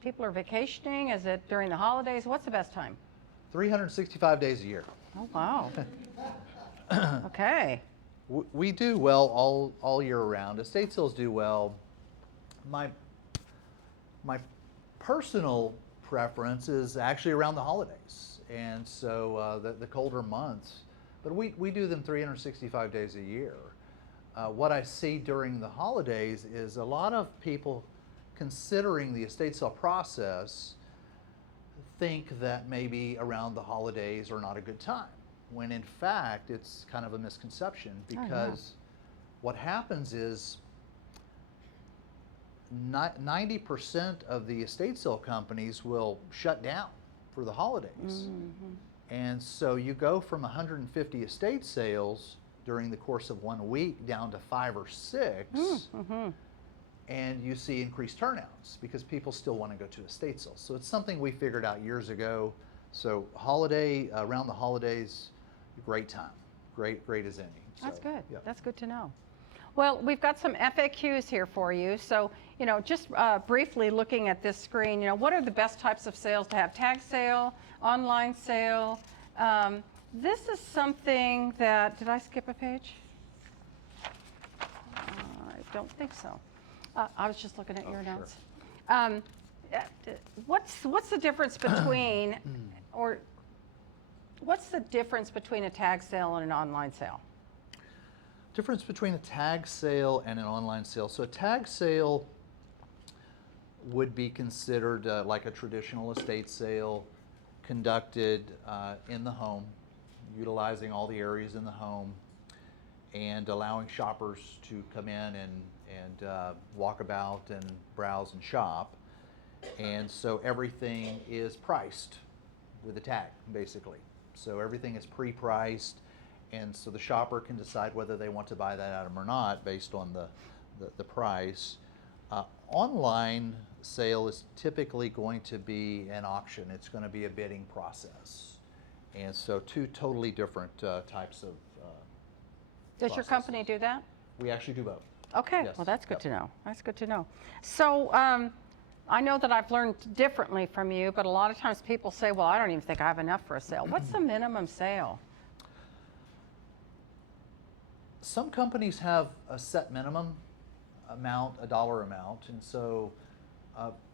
people are vacationing? Is it during the holidays? What's the best time? 365 days a year. Oh, wow. Okay. We do well all year round. Estate sales do well. My personal preference is actually around the holidays, and so the colder months. But we do them 365 days a year. What I see during the holidays is a lot of people considering the estate sale process think that maybe around the holidays are not a good time, when in fact it's kind of a misconception, because what happens is 90% of the estate sale companies will shut down for the holidays. Mm-hmm. And so you go from 150 estate sales during the course of 1 week down to 5 or 6, mm-hmm. and you see increased turnouts because people still want to go to estate sales. So it's something we figured out years ago. So around the holidays, great time, great as any. That's so, good. Yep. That's good to know. Well, we've got some FAQs here for you. So, just briefly looking at this screen, what are the best types of sales to have? Tag sale, online sale. This is something that, did I skip a page? I don't think so. I was just looking at your notes. Sure. What's the difference between, or what's the difference between a tag sale and an online sale? Difference between a tag sale and an online sale. So a tag sale would be considered like a traditional estate sale conducted in the home, utilizing all the areas in the home and allowing shoppers to come in and walk about and browse and shop. And so everything is priced with a tag, basically. So everything is pre-priced, and so the shopper can decide whether they want to buy that item or not based on the price. Online sale is typically going to be an auction. It's going to be a bidding process. And so two totally different types of Does your company do that? We actually do both. Okay, Yes. well that's good to know. That's good to know. So I know that I've learned differently from you, but a lot of times people say, well, I don't even think I have enough for a sale. What's the minimum sale? Some companies have a set minimum amount, a dollar amount, and so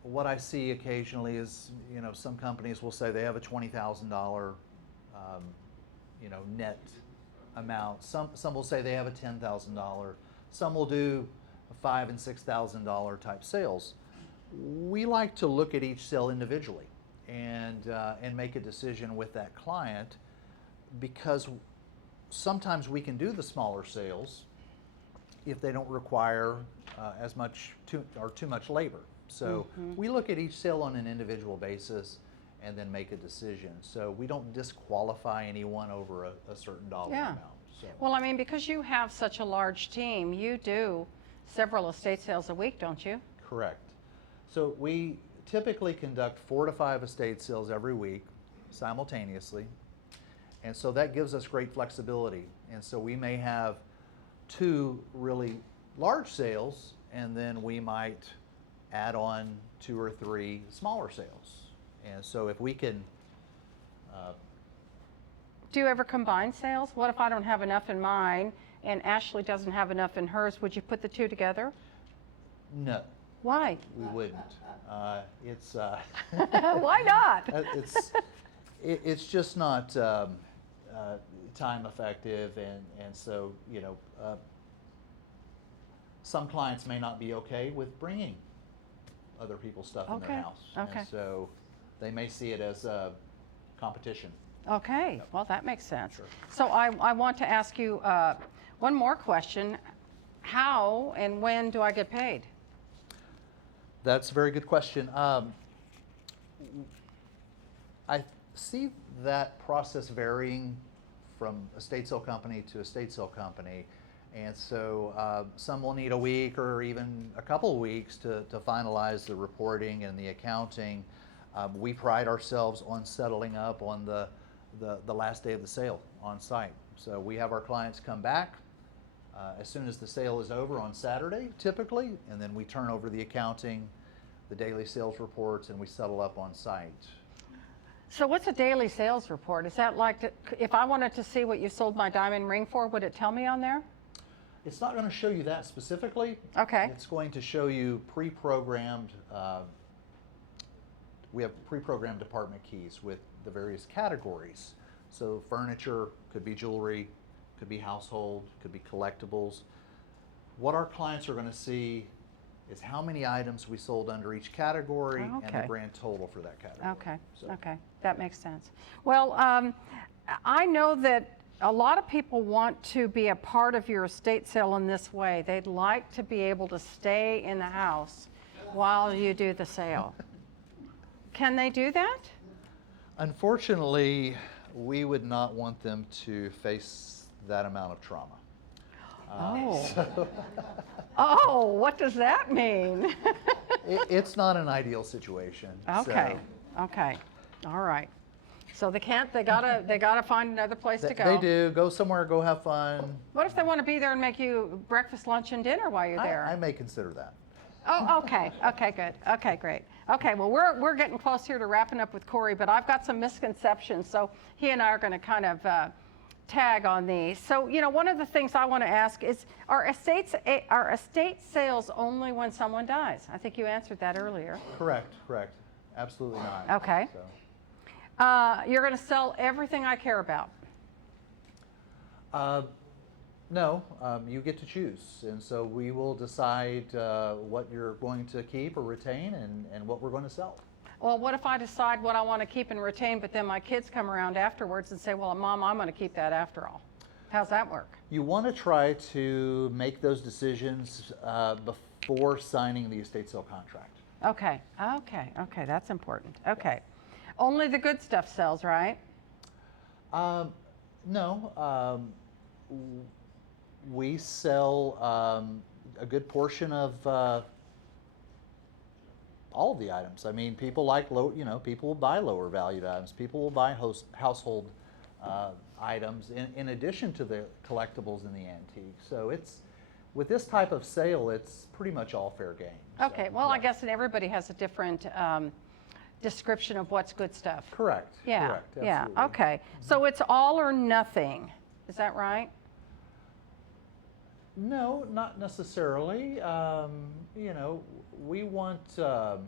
what I see occasionally is, some companies will say they have a $20,000, net amount. Some will say they have a $10,000. Some will do $5,000 and $6,000 type sales. We like to look at each sale individually and make a decision with that client, because sometimes we can do the smaller sales if they don't require as much too much labor. So we look at each sale on an individual basis and then make a decision. So we don't disqualify anyone over a certain dollar amount. So. Well, I mean, because you have such a large team, you do several estate sales a week, don't you? Correct. So we typically conduct 4 to 5 estate sales every week simultaneously. And so that gives us great flexibility. And so we may have 2 really large sales, and then we might add on 2 or 3 smaller sales. And so if we can... Do you ever combine sales? What if I don't have enough in mine and Ashley doesn't have enough in hers? Would you put the 2 together? No. Why? We wouldn't. It's... Why not? It's just not time effective, and so, you know, some clients may not be okay with bringing other people's stuff in their house. Okay. And so they may see it as a competition. Okay, Yep. well, that makes sense. Sure. So I want to ask you one more question. How and when do I get paid? That's a very good question. I see that process varying from estate sale company to estate sale company. And so some will need a week or even a couple of weeks to finalize the reporting and the accounting. We pride ourselves on settling up on the last day of the sale on site. So we have our clients come back as soon as the sale is over on Saturday, typically, and then we turn over the accounting, the daily sales reports, and we settle up on site. So what's a daily sales report? Is that like, if I wanted to see what you sold my diamond ring for, would it tell me on there? It's not going to show you that specifically. Okay. It's going to show you pre-programmed, we have pre-programmed department keys with the various categories. So furniture, could be jewelry, could be household, could be collectibles. What our clients are going to see is how many items we sold under each category and the grand total for that category. Okay, So. okay, that makes sense. Well, I know that a lot of people want to be a part of your estate sale in this way. They'd like to be able to stay in the house while you do the sale. Can they do that? Unfortunately, we would not want them to face that amount of trauma. Oh, what does that mean? It's not an ideal situation. Okay, So. okay, all right. So they gotta find another place to go. They do. Go somewhere, go have fun. What if they want to be there and make you breakfast, lunch, and dinner while you're there? I may consider that. Oh, okay, okay, good, okay, great. Okay, well, we're getting close here to wrapping up with Corey, but I've got some misconceptions, so he and I are gonna kind of tag on these. So, you know, one of the things I want to ask is, are estate sales only when someone dies? I think you answered that earlier. Correct. Absolutely not. Okay. So. You're going to sell everything I care about. No, you get to choose. And so we will decide what you're going to keep or retain and what we're going to sell. Well, what if I decide what I want to keep and retain, but then my kids come around afterwards and say, well, Mom, I'm going to keep that after all. How's that work? You want to try to make those decisions before signing the estate sale contract. Okay, that's important. Okay. Only the good stuff sells, right? No. We sell a good portion of all of the items. I mean, people like people will buy lower valued items. People will buy household items in addition to the collectibles and the antiques. So with this type of sale, it's pretty much all fair game. Okay, So, well, yeah. I guess everybody has a different description of what's good stuff. Correct. Yeah, Correct, yeah, absolutely. okay. So it's all or nothing, is that right? No, not necessarily. We want to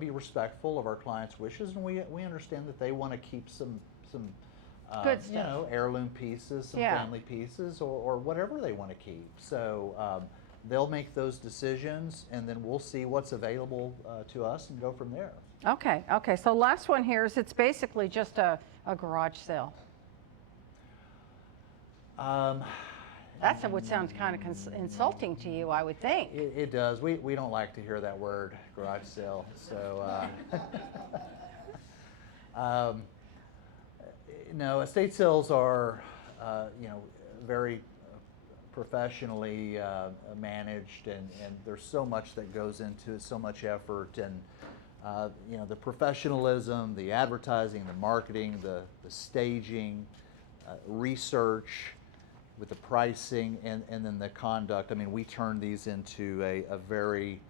be respectful of our clients' wishes, and we understand that they want to keep some Good stuff. heirloom pieces, some Yeah. family pieces, or whatever they want to keep. So they'll make those decisions, and then we'll see what's available to us and go from there. Okay, okay. So last one here is it's basically just a garage sale. That would sound kind of insulting to you, I would think. It does. We don't like to hear that word, garage sale. So, no, estate sales are, very professionally managed, and there's so much that goes into it, so much effort, and the professionalism, the advertising, the marketing, the staging, research, with the pricing, and then the conduct. I mean, we turn these into a very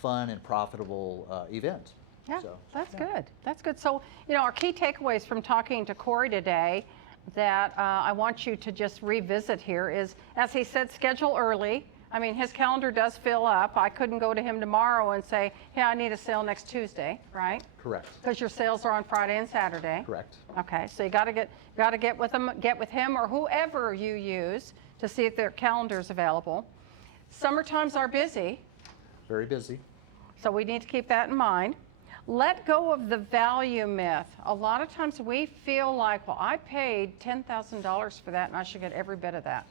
fun and profitable event. Yeah, So, that's good. That's good. So, our key takeaways from talking to Corey today that I want you to just revisit here is, as he said, schedule early. I mean, his calendar does fill up. I couldn't go to him tomorrow and say, hey, I need a sale next Tuesday, right? Correct. Because your sales are on Friday and Saturday. Correct. Okay, so you got to get with him or whoever you use to see if their calendar's available. Summer times are busy, Very busy. so we need to keep that in mind. Let go of the value myth. A lot of times we feel like, well, I paid $10,000 for that and I should get every bit of that.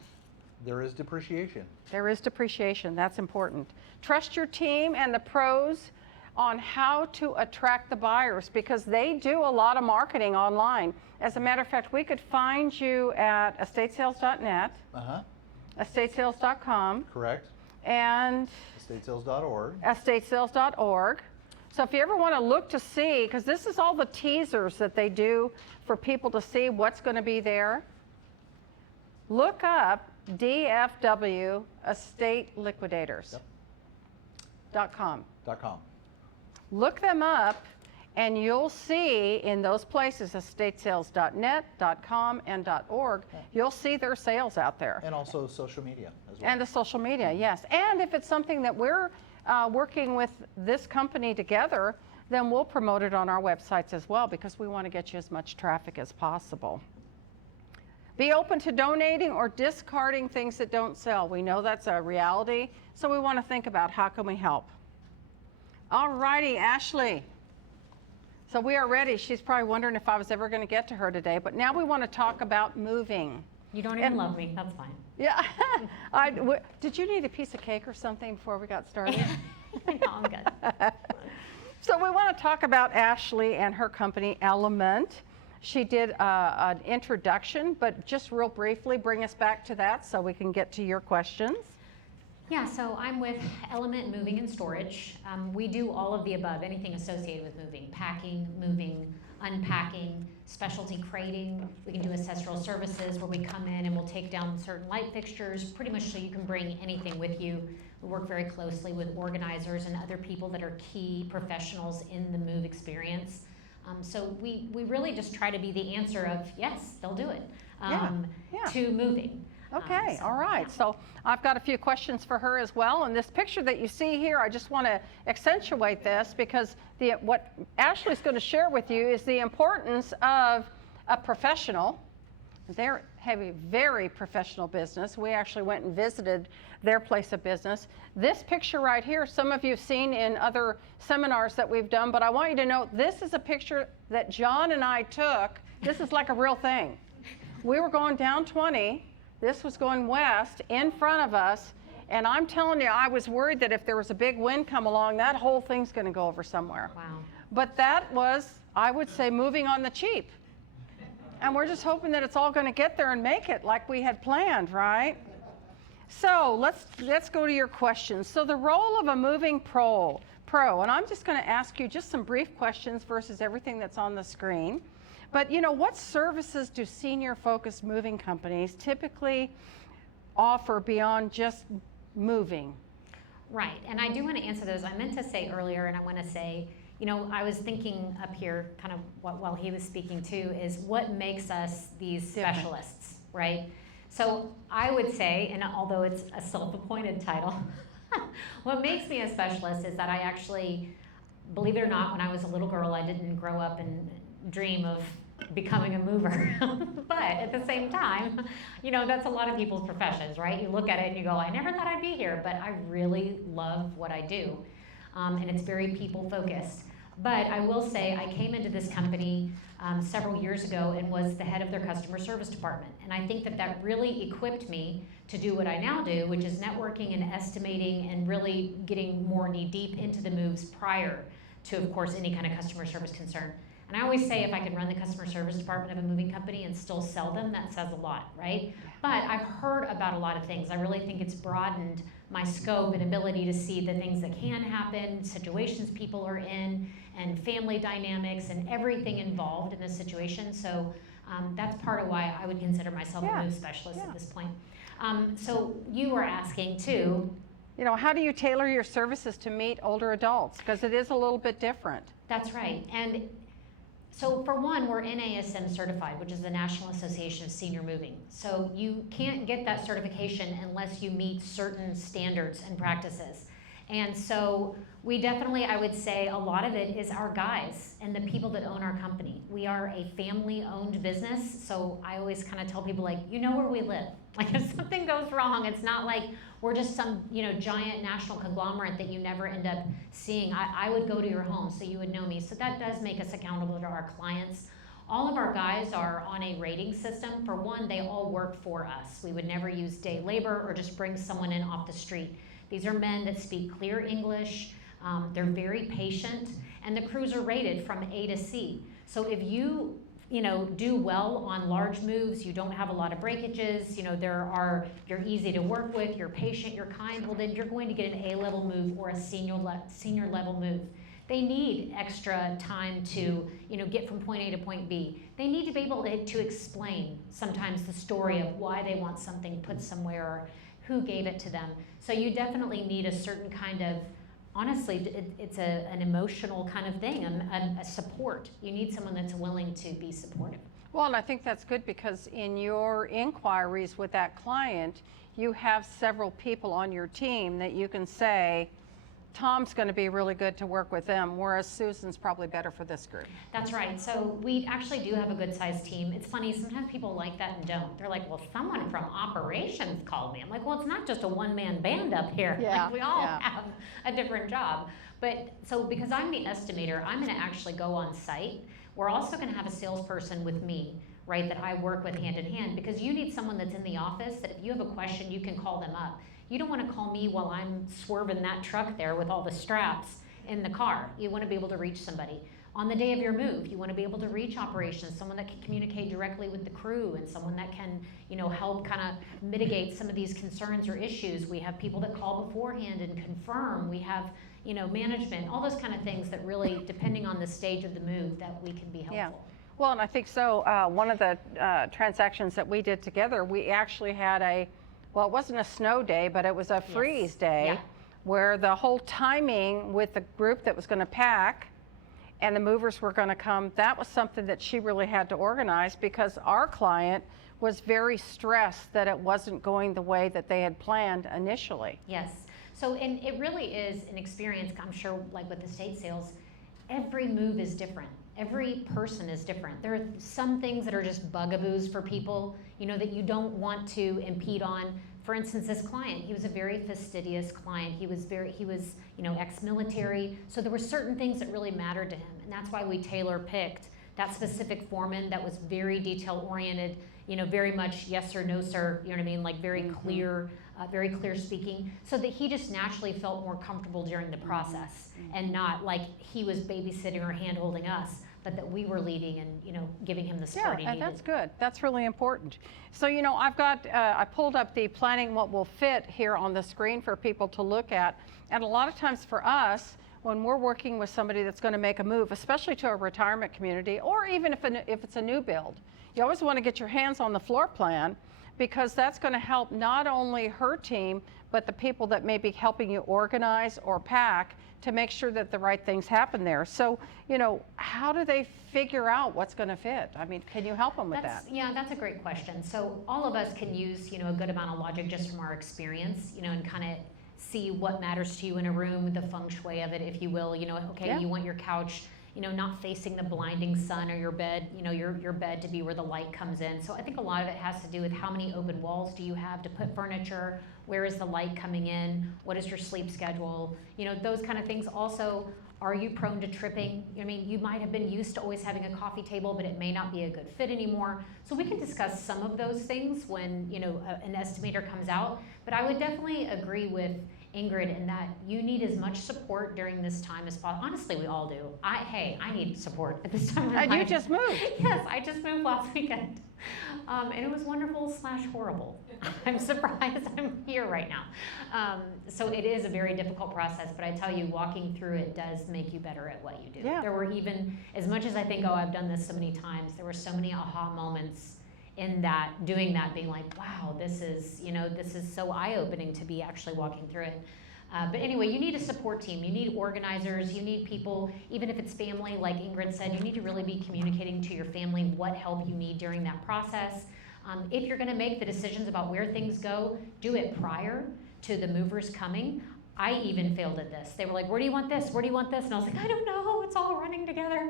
There is depreciation. There is depreciation. That's important. Trust your team and the pros on how to attract the buyers, because they do a lot of marketing online. As a matter of fact, we could find you at estatesales.net, estatesales.com, Correct. and Estatesales.org. estatesales.org. So if you ever want to look to see, because this is all the teasers that they do for people to see what's going to be there, look up DFW Estate Liquidators. .com. .com. Look them up, and you'll see in those places, estatesales.net, .com, and .org, you'll see their sales out there. And also social media as well. And the social media, yes. And if it's something that we're working with this company together, then we'll promote it on our websites as well, because we want to get you as much traffic as possible. Be open to donating or discarding things that don't sell. We know that's a reality, so we want to think about how can we help. All righty, Ashley. So we are ready. She's probably wondering if I was ever going to get to her today, but now we want to talk about moving. You don't even love me. That's fine. Yeah. Did you need a piece of cake or something before we got started? No, I'm good. So we want to talk about Ashley and her company, Element. She did an introduction, but just real briefly, bring us back to that so we can get to your questions. Yeah, so I'm with Element Moving and Storage. We do all of the above, anything associated with moving, packing, moving, unpacking, specialty crating. We can do ancestral services where we come in and we'll take down certain light fixtures, pretty much so you can bring anything with you. We work very closely with organizers and other people that are key professionals in the move experience. So we really just try to be the answer of, yes, they'll do it, to moving. Okay, all right. So I've got a few questions for her as well. And this picture that you see here, I just want to accentuate this, because what Ashley's going to share with you is the importance of a professional. They have a very professional business. We actually went and visited their place of business. This picture right here, some of you have seen in other seminars that we've done, but I want you to know this is a picture that John and I took. This is like a real thing. We were going down 20. This was going west in front of us, and I'm telling you, I was worried that if there was a big wind come along, that whole thing's going to go over somewhere. Wow. But that was, I would say, moving on the cheap. And we're just hoping that it's all going to get there and make it like we had planned, right? So let's go to your questions. So the role of a moving pro, and I'm just going to ask you just some brief questions versus everything that's on the screen. But what services do senior-focused moving companies typically offer beyond just moving? Right, and I do want to answer those. I meant to say earlier, and I want to say, I was thinking up here, kind of while he was speaking too, is what makes us these specialists, right? So I would say, and although it's a self-appointed title, what makes me a specialist is that I actually, believe it or not, when I was a little girl, I didn't grow up and dream of becoming a mover. But at the same time, that's a lot of people's professions, right? You look at it and you go, I never thought I'd be here, but I really love what I do. And it's very people focused. But I will say I came into this company several years ago and was the head of their customer service department. And I think that that really equipped me to do what I now do, which is networking and estimating and really getting more knee deep into the moves prior to, of course, any kind of customer service concern. And I always say if I could run the customer service department of a moving company and still sell them, that says a lot, right? But I've heard about a lot of things. I really think it's broadened my scope and ability to see the things that can happen, situations people are in, and family dynamics and everything involved in this situation. So that's part of why I would consider myself a move specialist at this point. So you were asking too. You know, how do you tailor your services to meet older adults? Because it is a little bit different. That's right. And so for one, we're NASM certified, which is the National Association of Senior Moving. So you can't get that certification unless you meet certain standards and practices. And so we definitely, I would say a lot of it is our guys and the people that own our company. We are a family-owned business, so I always kind of tell people, like, you know where we live. Like, if something goes wrong, it's not like we're just some, you know, giant national conglomerate that you never end up seeing. I would go to your home so you would know me. So that does make us accountable to our clients. All of our guys are on a rating system. For one, they all work for us. We would never use day labor or just bring someone in off the street. These are men that speak clear English. They're very patient, and the crews are rated from A to C. So if you do well on large moves, you don't have a lot of breakages, you're easy to work with, you're patient, you're kind, well then you're going to get an A-level move or a senior level move. They need extra time to get from point A to point B. They need to be able to explain sometimes the story of why they want something put somewhere or who gave it to them. So you definitely need a certain kind of, honestly, it's an emotional kind of thing, a support. You need someone that's willing to be supportive. Well, and I think that's good because in your inquiries with that client, you have several people on your team that you can say, Tom's going to be really good to work with them, whereas Susan's probably better for this group. That's right. So we actually do have a good sized team. It's funny, sometimes people like that and don't. They're like, well, someone from operations called me. I'm like, well, it's not just a one-man band up here. Yeah, like, we all have a different job. But so because I'm the estimator, I'm going to actually go on site. We're also going to have a salesperson with me, right, that I work with hand in hand, because you need someone that's in the office that if you have a question, you can call them up. You don't want to call me while I'm swerving that truck there with all the straps in the car. You want to be able to reach somebody. On the day of your move, you want to be able to reach operations, someone that can communicate directly with the crew and someone that can, help kind of mitigate some of these concerns or issues. We have people that call beforehand and confirm. We have, management, all those kind of things that really, depending on the stage of the move, that we can be helpful. Yeah. Well, and I think so. One of the transactions that we did together, we actually had well, it wasn't a snow day, but it was a freeze day where the whole timing with the group that was going to pack and the movers were going to come, that was something that she really had to organize because our client was very stressed that it wasn't going the way that they had planned initially. Yes. So, and it really is an experience, I'm sure, like with estate sales, every move is different. Every person is different. There are some things that are just bugaboos for people, that you don't want to impede on. For instance, this client, he was a very fastidious client. He was ex-military. So there were certain things that really mattered to him. And that's why we tailor-picked that specific foreman that was very detail-oriented, very much yes or no, sir, like very clear, very clear speaking, so that he just naturally felt more comfortable during the process and not like he was babysitting or hand-holding us, but that we were leading and giving him the support he needed. Yeah, that's good. That's really important. So I've got I pulled up the planning what will fit here on the screen for people to look at, and a lot of times for us, when we're working with somebody that's going to make a move, especially to a retirement community, or even if it's a new build, you always want to get your hands on the floor plan because that's going to help not only her team, but the people that may be helping you organize or pack to make sure that the right things happen there. So, how do they figure out what's going to fit? I mean, can you help them with that? Yeah, that's a great question. So all of us can use, a good amount of logic just from our experience, and kind of see what matters to you in a room, the feng shui of it, if you will. You want your couch, not facing the blinding sun, or your bed, your bed to be where the light comes in. So I think a lot of it has to do with how many open walls do you have to put furniture, where is the light coming in, what is your sleep schedule, those kind of things. Also, Are you prone to tripping? I mean, you might have been used to always having a coffee table, but it may not be a good fit anymore. So we can discuss some of those things when, you know, an estimator comes out. But I would definitely agree with Ingrid in that you need as much support during this time as possible. Honestly, we all do. I need support at this time of And life. you just moved. Yes, I just moved last weekend. And it was wonderful / horrible. I'm surprised I'm here right now. So it is a very difficult process, but I tell you, walking through it does make you better at what you do. Yeah. There were even, as much as I think, oh, I've done this so many times, there were so many aha moments in that, doing that, being like, wow, this is so eye-opening to be actually walking through it. But anyway, you need a support team. You need organizers. You need people, even if it's family, like Ingrid said, you need to really be communicating to your family what help you need during that process. If you're going to make the decisions about where things go, do it prior to the movers coming. I even failed at this. They were like, where do you want this? Where do you want this? And I was like, I don't know. It's all running together.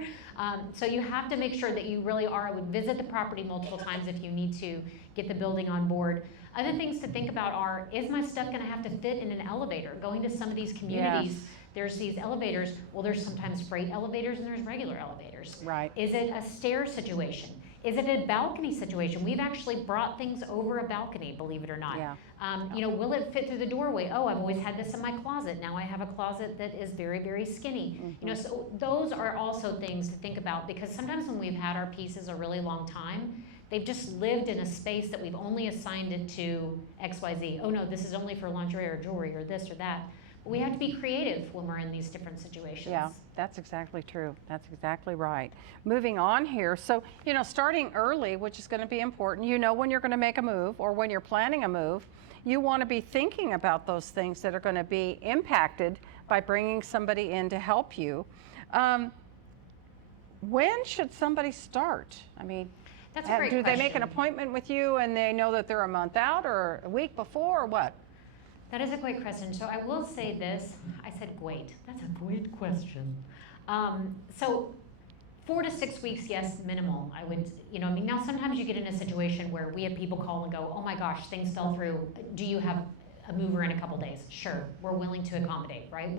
So you have to make sure that you really are. I would visit the property multiple times if you need to get the building on board. Other things to think about are, is my stuff going to have to fit in an elevator? Going to some of these communities, Yes. there's these elevators. Well, there's sometimes freight elevators and there's regular elevators. Right. Is it a stair situation? Is it a balcony situation? We've actually brought things over a balcony, believe it or not. Yeah. You know, will it fit through the doorway? Oh, I've always had this in my closet. Now I have a closet that is very, very skinny. You know, so those are also things to think about, because sometimes when we've had our pieces a really long time, they've just lived in a space that we've only assigned it to XYZ. Oh no, this is only for lingerie or jewelry or this or that. But we have to be creative when we're in these different situations. Yeah, that's exactly true. That's exactly right. Moving on here, so, you know, starting early, which is going to be important, you know, when you're going to make a move or when you're planning a move, you want to be thinking about those things that are going to be impacted by bringing somebody in to help you. When should somebody start? I mean, That's a great do they make an question. appointment with you and they know that they're a month out or a week before or what? That is a great question. So I will say this. I said great. That's a great question. So 4 to 6 weeks, yes, minimal. I would, you know, I mean, now sometimes you get in a situation where we have people call and go, oh my gosh, things fell through. Do you have a mover in a couple days? Sure, we're willing to accommodate, right?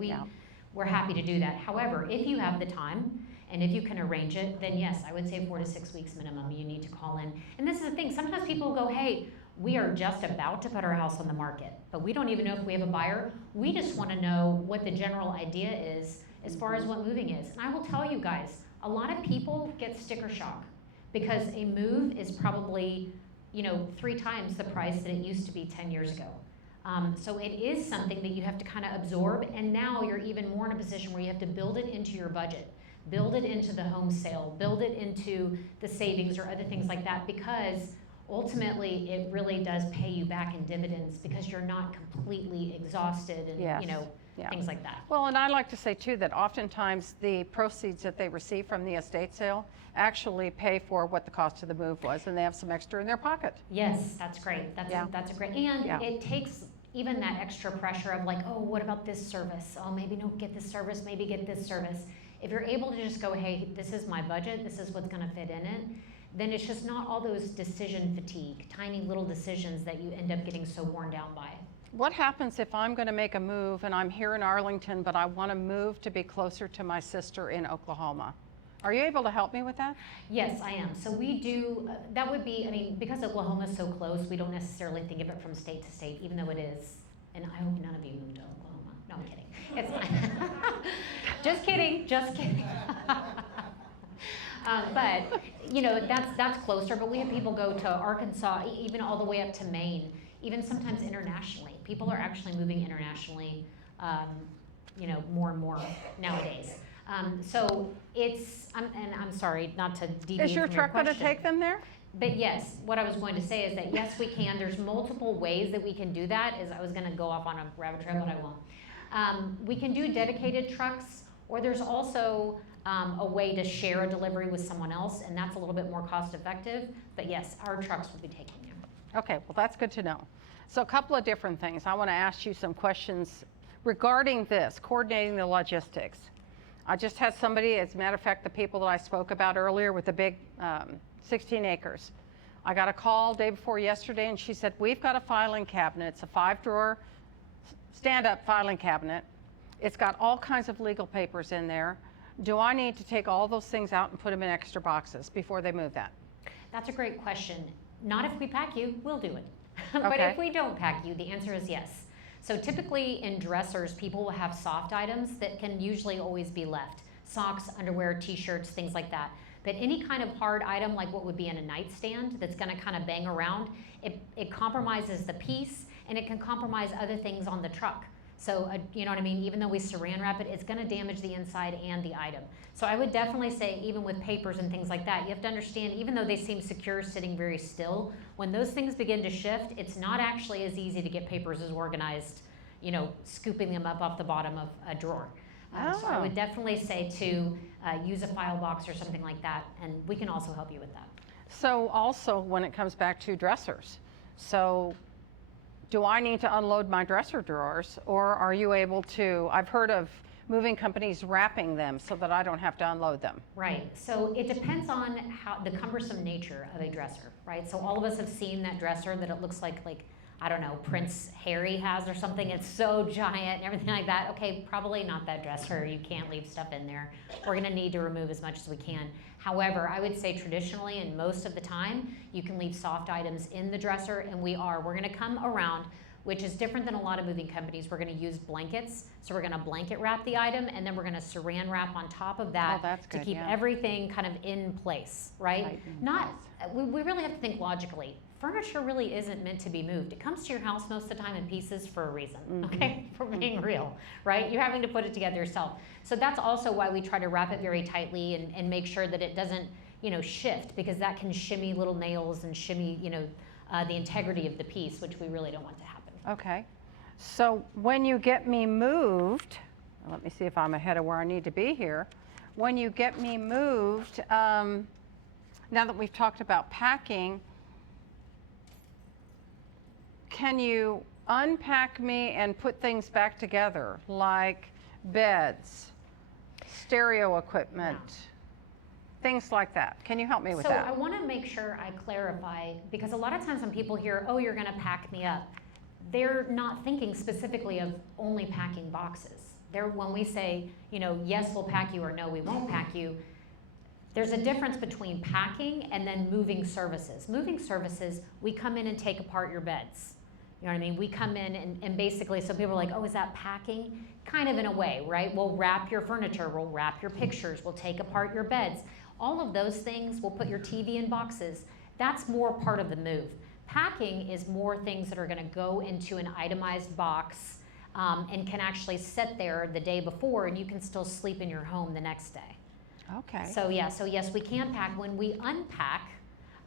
We're happy to do that. However, if you have the time and if you can arrange it, then yes, I would say 4 to 6 weeks minimum you need to call in. And this is the thing, sometimes people go, hey, we are just about to put our house on the market, but we don't even know if we have a buyer. We just want to know what the general idea is as far as what moving is. And I will tell you guys, a lot of people get sticker shock because a move is probably, you know, 3 times the price that it used to be 10 years ago. So it is something that you have to kind of absorb, and now you're even more in a position where you have to build it into your budget, build it into the home sale, build it into the savings or other things like that, because ultimately it really does pay you back in dividends because you're not completely exhausted and Yes. you know, Yeah. things like that. Well, and I like to say too that oftentimes the proceeds that they receive from the estate sale actually pay for what the cost of the move was, and they have some extra in their pocket. Yes, that's great. That's a great, and Yeah. it takes even that extra pressure of like, oh, what about this service? Oh, maybe don't get this service, maybe get this service. If you're able to just go, hey, this is my budget, this is what's gonna fit in it, then it's just not all those decision fatigue, tiny little decisions that you end up getting so worn down by. What happens if I'm going to make a move and I'm here in Arlington, but I want to move to be closer to my sister in Oklahoma? Are you able to help me with that? Yes, I am. So we do, that would be, I mean, because Oklahoma's so close, we don't necessarily think of it from state to state, even though it is. And I hope none of you moved to Oklahoma. No, I'm kidding. It's fine. Just kidding, just kidding. But, you know, that's closer, but we have people go to Arkansas, even all the way up to Maine, even sometimes internationally. People are actually moving internationally, you know, more and more nowadays. So it's, and I'm sorry, not to deviate Is your from truck going to question. take them there? But yes, what I was going to say is that yes, we can. There's multiple ways that we can do that. I was going to go off on a rabbit trail, but I won't. We can do dedicated trucks, or there's also a way to share a delivery with someone else, and that's a little bit more cost effective. But yes, our trucks will be taking you. Okay, well, that's good to know. So a couple of different things. I want to ask you some questions regarding this, coordinating the logistics. I just had somebody, as a matter of fact, the people that I spoke about earlier with the big 16 acres. I got a call day before yesterday, and she said, we've got a filing cabinet. It's a 5-drawer stand-up filing cabinet. It's got all kinds of legal papers in there. Do I need to take all those things out and put them in extra boxes before they move that? That's a great question. Not if we pack you, we'll do it. But Okay. if we don't pack you, the answer is yes. So typically in dressers, people will have soft items that can usually always be left. Socks, underwear, t-shirts, things like that. But any kind of hard item, like what would be in a nightstand that's gonna kind of bang around, it compromises the piece, and it can compromise other things on the truck. So, you know what I mean? Even though we saran wrap it, it's gonna damage the inside and the item. So I would definitely say, even with papers and things like that, you have to understand, even though they seem secure sitting very still, when those things begin to shift, it's not actually as easy to get papers as organized, you know, scooping them up off the bottom of a drawer. So I would definitely say to use a file box or something like that, and we can also help you with that. So also when it comes back to dressers, so do I need to unload my dresser drawers, or are you able to, I've heard of moving companies wrapping them so that I don't have to unload them. Right, so it depends on how the cumbersome nature of a dresser, right? So all of us have seen that dresser that it looks like I don't know, Prince Harry has or something. It's so giant and everything like that. Okay, probably not that dresser. You can't leave stuff in there. We're gonna need to remove as much as we can. However, I would say traditionally and most of the time, you can leave soft items in the dresser, and we're gonna come around, which is different than a lot of moving companies. We're gonna use blankets. So we're gonna blanket wrap the item, and then we're gonna saran wrap on top of that that's to good, keep yeah. everything kind of in place, right? Tight in Not, we really have to think logically. Furniture really isn't meant to be moved. It comes to your house most of the time in pieces for a reason, okay? For being real, right? You're having to put it together yourself. So that's also why we try to wrap it very tightly and make sure that it doesn't, you know, shift, because that can shimmy little nails and shimmy, you know, the integrity of the piece, which we really don't want to happen. Okay. So when you get me moved, let me see if I'm ahead of where I need to be here. When you get me moved, now that we've talked about packing, can you unpack me and put things back together, like beds, stereo equipment, things like that? Can you help me with So that? I want to make sure I clarify, because a lot of times when people hear, oh, you're going to pack me up, they're not thinking specifically of only packing boxes. When we say, you know, yes, we'll pack you, or no, we won't pack you, there's a difference between packing and then moving services. Moving services, we come in and take apart your beds. You know what I mean? We come in and basically, so people are like, oh, is that packing? Kind of in a way, right? We'll wrap your furniture, we'll wrap your pictures, we'll take apart your beds. All of those things, we'll put your TV in boxes. That's more part of the move. Packing is more things that are gonna go into an itemized box and can actually sit there the day before, and you can still sleep in your home the next day. Okay. So yes, we can pack. When we unpack,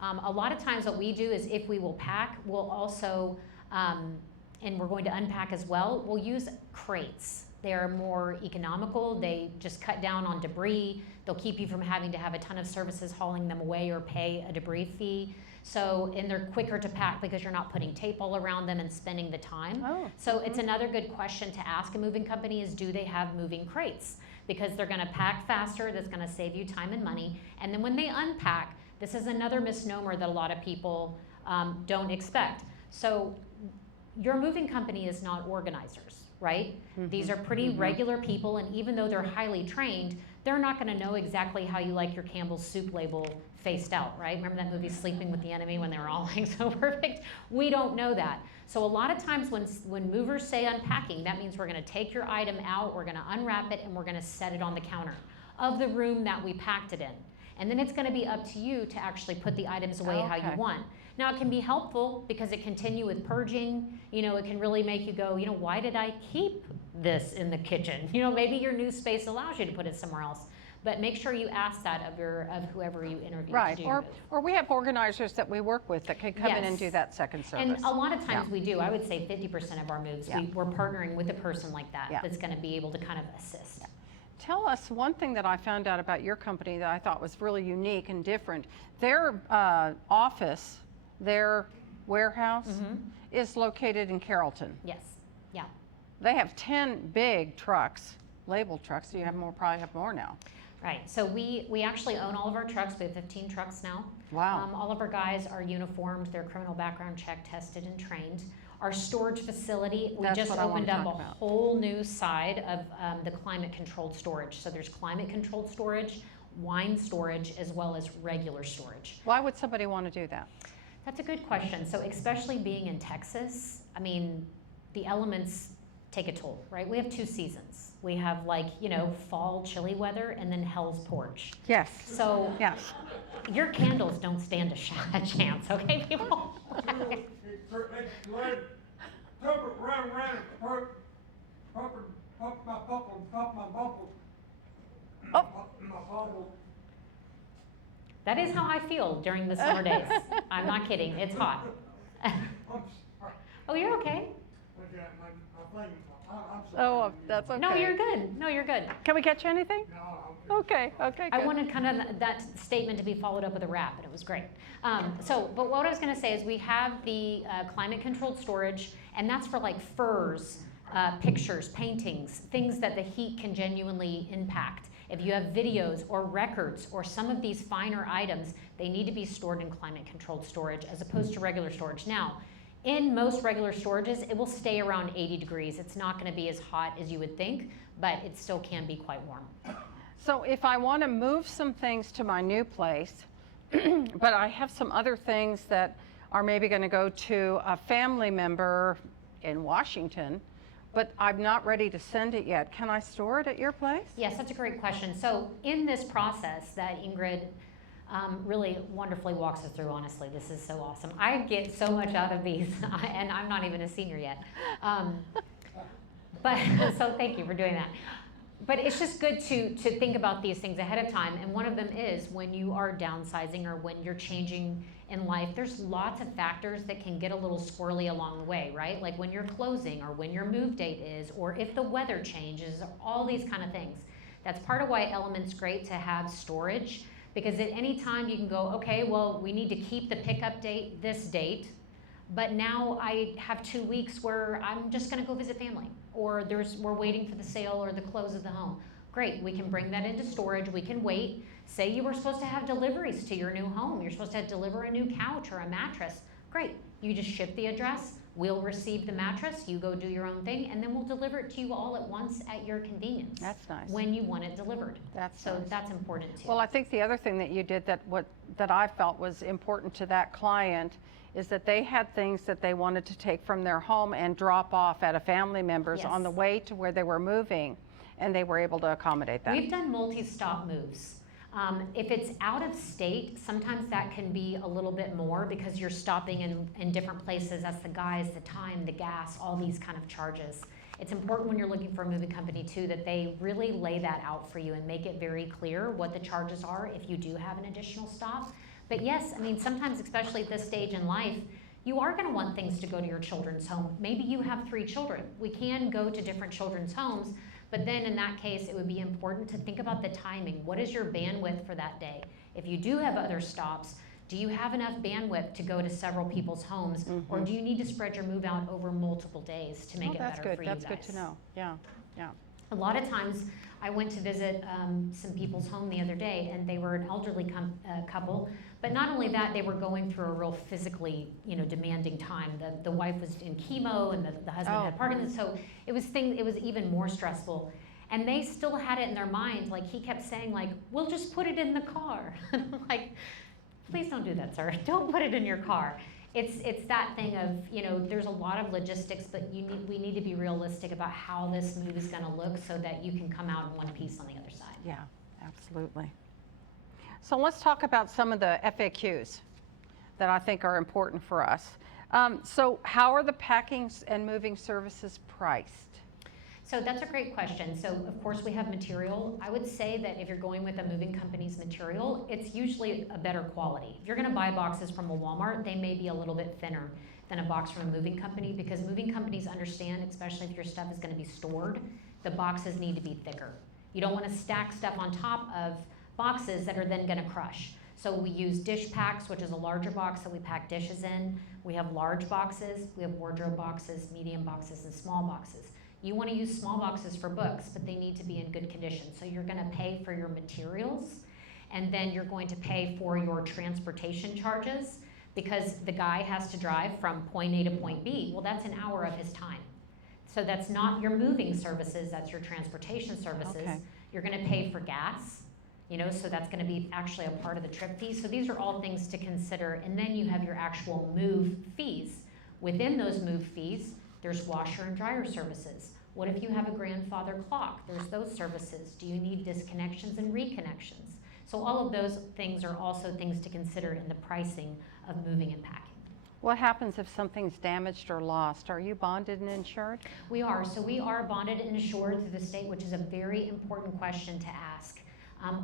a lot of times what we do is, if we will pack, we'll also, and we're going to unpack as well, we'll use crates. They're more economical. They just cut down on debris. They'll keep you from having to have a ton of services hauling them away or pay a debris fee. So, and they're quicker to pack because you're not putting tape all around them and spending the time. So it's another good question to ask a moving company is, do they have moving crates? Because they're gonna pack faster, that's gonna save you time and money. And then when they unpack, this is another misnomer that a lot of people don't expect. So your moving company is not organizers, right? These are pretty regular people, and even though they're highly trained, they're not gonna know exactly how you like your Campbell's soup label faced out, right? Remember that movie Sleeping with the Enemy, when they were all like so perfect? We don't know that. So a lot of times when movers say unpacking, that means we're gonna take your item out, we're gonna unwrap it, and we're gonna set it on the counter of the room that we packed it in. And then it's gonna be up to you to actually put the items away how you want. Now it can be helpful because it continue with purging, you know, it can really make you go, you know, why did I keep this in the kitchen? You know, maybe your new space allows you to put it somewhere else. But make sure you ask that of whoever you interview to do your move. Or we have organizers that we work with that can come in and do that second service. And a lot of times we do. I would say 50% of our moves, we're partnering with a person like that that's going to be able to kind of assist. Tell us one thing that I found out about your company that I thought was really unique and different. Their office, their warehouse is located in Carrollton. Yes, yeah. They have 10 big trucks, labeled trucks. You have more, probably have more now. Right, so we actually own all of our trucks. We have 15 trucks now. Wow. All of our guys are uniformed. They're criminal background check tested and trained. Our storage facility, we That's just what I wanna opened up a talk about. whole new side of the climate controlled storage. So there's climate controlled storage, wine storage, as well as regular storage. Why would somebody want to do that? That's a good question. So especially being in Texas, I mean, the elements take a toll, right? We have 2 seasons. We have like, fall chilly weather and then hell's porch. Yes. So Yes. your candles don't stand a chance, okay, people? That is how I feel during the summer days. I'm not kidding. It's hot. Oh, you're okay. Oh, that's okay. No, you're good. No, you're good. Can we get you anything? Okay, okay, I good. wanted kind of that statement to be followed up with a wrap, and it was great. But what I was going to say is we have the climate-controlled storage, and that's for like furs, pictures, paintings, things that the heat can genuinely impact. If you have videos or records or some of these finer items, they need to be stored in climate-controlled storage as opposed to regular storage. Now, in most regular storages, it will stay around 80 degrees. It's not going to be as hot as you would think, but it still can be quite warm. So if I want to move some things to my new place, but I have some other things that are maybe going to go to a family member in Washington, but I'm not ready to send it yet, can I store it at your place? Yes, that's a great question. So in this process that Ingrid really wonderfully walks us through, honestly, this is so awesome. I get so much out of these, and I'm not even a senior yet. But so thank you for doing that. But it's just good to think about these things ahead of time. And one of them is when you are downsizing or when you're changing in life, there's lots of factors that can get a little squirrely along the way, right? Like when you're closing or when your move date is, or if the weather changes, or all these kind of things. That's part of why Element's great to have storage, because at any time you can go, okay, well, we need to keep the pickup date this date, but now I have 2 weeks where I'm just gonna go visit family, or we're waiting for the sale or the close of the home. Great, we can bring that into storage, we can wait. Say you were supposed to have deliveries to your new home, you're supposed to deliver a new couch or a mattress. Great, you just ship the address, we'll receive the mattress, you go do your own thing, and then we'll deliver it to you all at once at your convenience. That's nice. When you want it delivered. That's so nice. that's important too. Well, I think the other thing that you did that I felt was important to that client is that they had things that they wanted to take from their home and drop off at a family member's on the Yes. way to where they were moving, and they were able to accommodate that. We've done multi-stop moves. If it's out of state, sometimes that can be a little bit more because you're stopping in different places. That's the guys, the time, the gas, all these kind of charges. It's important when you're looking for a moving company too that they really lay that out for you and make it very clear what the charges are if you do have an additional stop. But yes, I mean, sometimes, especially at this stage in life, you are going to want things to go to your children's home. Maybe you have 3 children. We can go to different children's homes, but then in that case, it would be important to think about the timing. What is your bandwidth for that day? If you do have other stops, do you have enough bandwidth to go to several people's homes, or do you need to spread your move out over multiple days to make it better for you guys? That's good to know. Yeah, yeah. A lot of times, I went to visit some people's home the other day, and they were an elderly couple. But not only that, they were going through a real physically, demanding time. The wife was in chemo, and the husband had Parkinson's, so it was even more stressful. And they still had it in their mind. Like he kept saying, like, "We'll just put it in the car." Like, please don't do that, sir. Don't put it in your car. It's that thing of, there's a lot of logistics, but we need to be realistic about how this move is going to look so that you can come out in one piece on the other side. Yeah, absolutely. So let's talk about some of the FAQs that I think are important for us. So how are the packing and moving services priced? So that's a great question. So of course we have material. I would say that if you're going with a moving company's material, it's usually a better quality. If you're gonna buy boxes from a Walmart, they may be a little bit thinner than a box from a moving company because moving companies understand, especially if your stuff is gonna be stored, the boxes need to be thicker. You don't wanna stack stuff on top of boxes that are then gonna crush. So we use dish packs, which is a larger box that we pack dishes in. We have large boxes, we have wardrobe boxes, medium boxes, and small boxes. You want to use small boxes for books, but they need to be in good condition. So you're going to pay for your materials, and then you're going to pay for your transportation charges. because the guy has to drive from point A to point B. Well, that's an hour of his time. So that's not your moving services, that's your transportation services. Okay. You're gonna pay for gas, you know, so that's gonna be actually a part of the trip fee. So these are all things to consider. And then you have your actual move fees. Within those move fees, there's washer and dryer services. What if you have a grandfather clock? There's those services. Do you need disconnections and reconnections? So all of those things are also things to consider in the pricing of moving and packing. What happens if something's damaged or lost? Are you bonded and insured? We are. So we are bonded and insured through the state, which is a very important question to ask.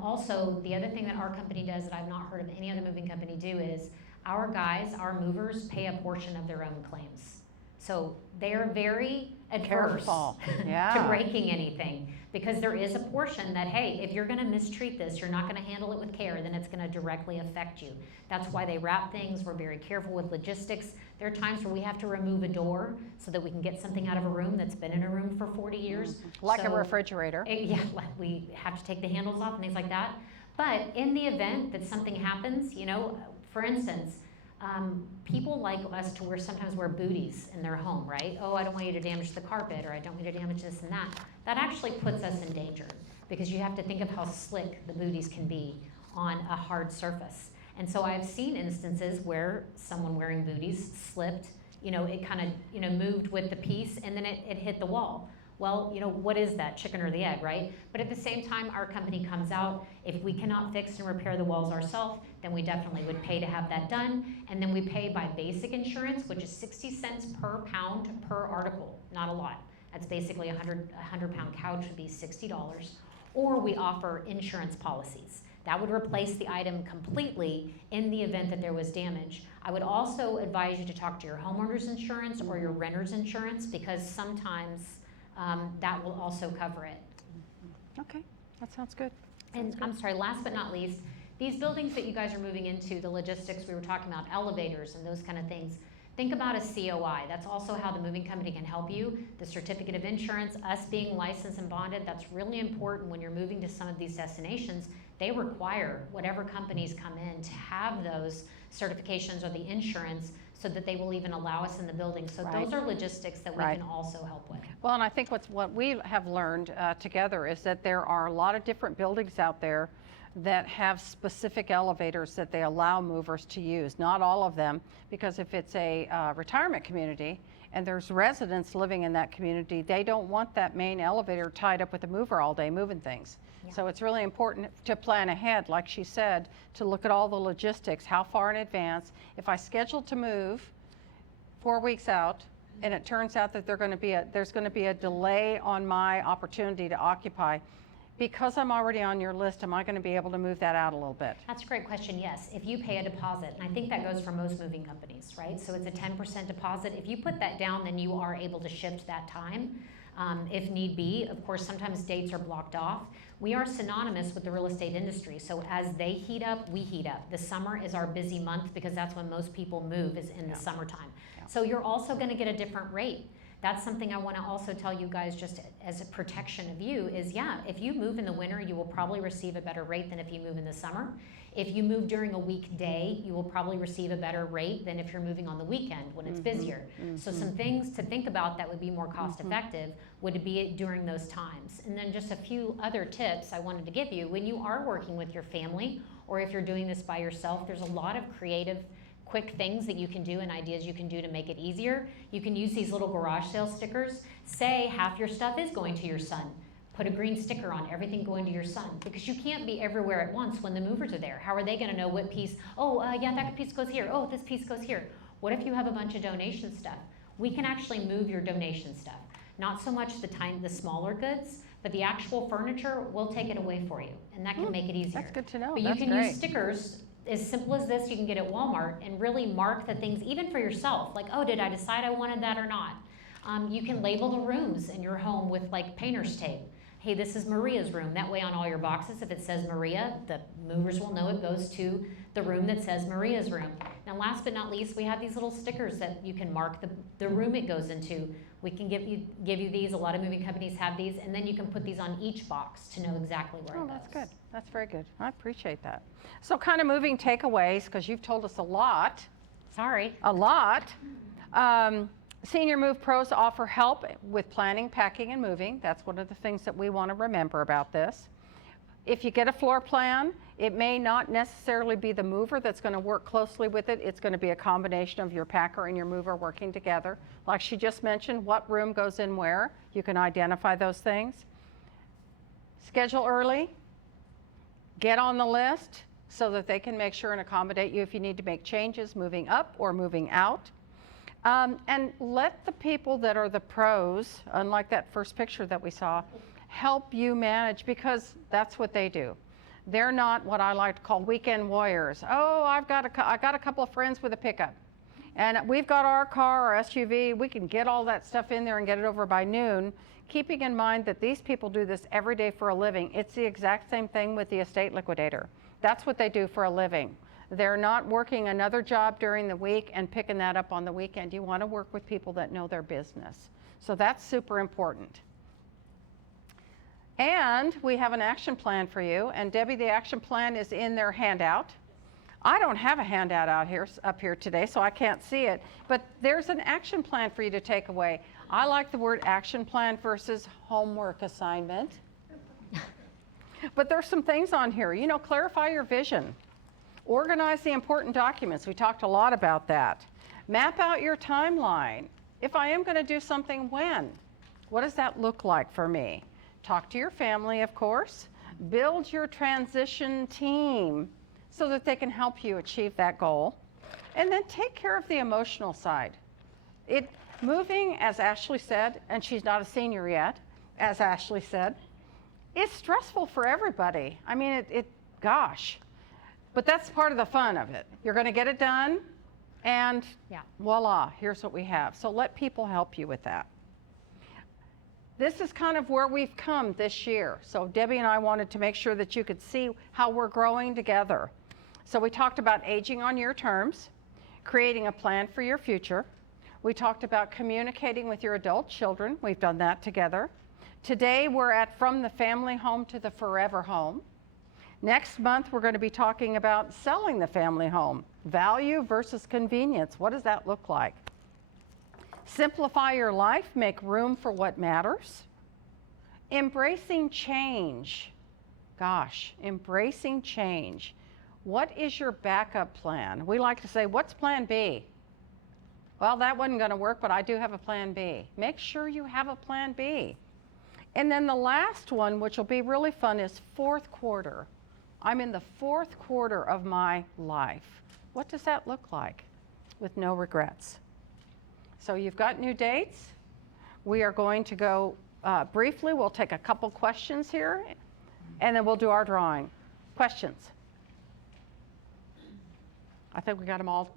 Also, the other thing that our company does that I've not heard of any other moving company do is our guys, our movers, pay a portion of their own claims. So they're very adverse Careful. to Yeah. breaking anything, because there is a portion that, hey, if you're gonna mistreat this, you're not gonna handle it with care, then it's gonna directly affect you. That's why they wrap things. We're very careful with logistics. There are times where we have to remove a door so that we can get something out of a room that's been in a room for 40 years. Like a So- refrigerator. Yeah, like we have to take the handles off and things like that. But in the event that something happens, you know, for instance, people like us to sometimes wear booties in their home, right? Oh, I don't want you to damage the carpet, or I don't want you to damage this and that. That actually puts us in danger, because you have to think of how slick the booties can be on a hard surface. And so I've seen instances where someone wearing booties slipped, you know, it kind of, you know, moved with the piece, and then it hit the wall. Well, you know, what is that, chicken or the egg, right? But at the same time, our company comes out. If we cannot fix and repair the walls ourselves, then we definitely would pay to have that done. And then we pay by basic insurance, which is 60 cents per pound per article, not a lot. That's basically a 100-pound couch would be $60. Or we offer insurance policies. That would replace the item completely in the event that there was damage. I would also advise you to talk to your homeowner's insurance or your renter's insurance, because sometimes that will also cover it. Okay, that sounds good. And I'm sorry, last but not least, these buildings that you guys are moving into, the logistics we were talking about, elevators and those kind of things, think about a COI. That's also how the moving company can help you. The certificate of insurance, us being licensed and bonded, that's really important when you're moving to some of these destinations. They require whatever companies come in to have those certifications or the insurance, so that they will even allow us in the building. So Right. those are logistics that we Right. can also help with. Well, and I think what we have learned together is that there are a lot of different buildings out there that have specific elevators that they allow movers to use. Not all of them, because if it's a retirement community and there's residents living in that community, they don't want that main elevator tied up with a mover all day moving things. Yeah. So it's really important to plan ahead, like she said, to look at all the logistics, how far in advance. If I schedule to move 4 weeks out, and it turns out that there's going to be a delay on my opportunity to occupy, because I'm already on your list, am I going to be able to move that out a little bit? That's a great question, yes. If you pay a deposit, and I think that goes for most moving companies, right? So it's a 10% deposit. If you put that down, then you are able to shift that time if need be. Of course, sometimes dates are blocked off. We are synonymous with the real estate industry, so as they heat up, we heat up. The summer is our busy month, because that's when most people move, is in the summertime. So you're also going to get a different rate. That's something I want to also tell you guys, just as a protection of you, is yeah, if you move in the winter, you will probably receive a better rate than if you move in the summer. If you move during a weekday, you will probably receive a better rate than if you're moving on the weekend when it's busier. So some things to think about that would be more cost effective would be during those times. And then just a few other tips I wanted to give you. When you are working with your family, or if you're doing this by yourself, there's a lot of creative quick things that you can do and ideas you can do to make it easier. You can use these little garage sale stickers. Say half your stuff is going to your son. Put a green sticker on everything going to your son, because you can't be everywhere at once when the movers are there. How are they going to know what piece? Oh, yeah, that piece goes here. Oh, this piece goes here. What if you have a bunch of donation stuff? We can actually move your donation stuff. Not so much the smaller goods, but the actual furniture, we'll take it away for you, and that can make it easier. That's good to know. But That's you can great. use stickers as simple as this you can get at Walmart, and really mark the things, even for yourself, like, oh, did I decide I wanted that or not? You can label the rooms in your home with like painter's tape. Hey, this is Maria's room. That way on all your boxes, if it says Maria, the movers will know it goes to the room that says Maria's room. Now last but not least, we have these little stickers that you can mark the room it goes into. We can give you these. A lot of moving companies have these, and then you can put these on each box to know exactly where it goes. That's good. That's very good. I appreciate that. So kind of moving takeaways, because you've told us a lot. Sorry. A lot. Senior Move Pros offer help with planning, packing, and moving. That's one of the things that we want to remember about this. If you get a floor plan, it may not necessarily be the mover that's going to work closely with it. It's going to be a combination of your packer and your mover working together. Like she just mentioned, what room goes in where. You can identify those things. Schedule early. Get on the list so that they can make sure and accommodate you if you need to make changes moving up or moving out. And let the people that are the pros, unlike that first picture that we saw, help you manage, because that's what they do. They're not what I like to call weekend warriors. Oh, I got a couple of friends with a pickup, and we've got our car or SUV. We can get all that stuff in there and get it over by noon, keeping in mind that these people do this every day for a living. It's the exact same thing with the estate liquidator. That's what they do for a living. They're not working another job during the week and picking that up on the weekend. You want to work with people that know their business. So that's super important. And we have an action plan for you. And Debbie, the action plan is in their handout. I don't have a handout up here today, so I can't see it. But there's an action plan for you to take away. I like the word action plan versus homework assignment. But there's some things on here. You know, clarify your vision. Organize the important documents. We talked a lot about that. Map out your timeline. If I am going to do something, when? What does that look like for me? Talk to your family, of course. Build your transition team so that they can help you achieve that goal. And then take care of the emotional side. Moving, as Ashley said, and she's not a senior yet, as Ashley said, is stressful for everybody. I mean, gosh. But that's part of the fun of it. You're going to get it done, and voila, here's what we have. So let people help you with that. This is kind of where we've come this year. So Debbie and I wanted to make sure that you could see how we're growing together. So we talked about aging on your terms, creating a plan for your future. We talked about communicating with your adult children. We've done that together. Today we're at from the family home to the forever home. Next month, we're going to be talking about selling the family home. Value versus convenience. What does that look like? Simplify your life. Make room for what matters. Embracing change. Gosh, embracing change. What is your backup plan? We like to say, what's plan B? Well, that wasn't going to work, but I do have a plan B. Make sure you have a plan B. And then the last one, which will be really fun, is fourth quarter. I'm in the fourth quarter of my life. What does that look like? With no regrets. So you've got new dates. We are going to go briefly. We'll take a couple questions here, and then we'll do our drawing. Questions? I think we got them all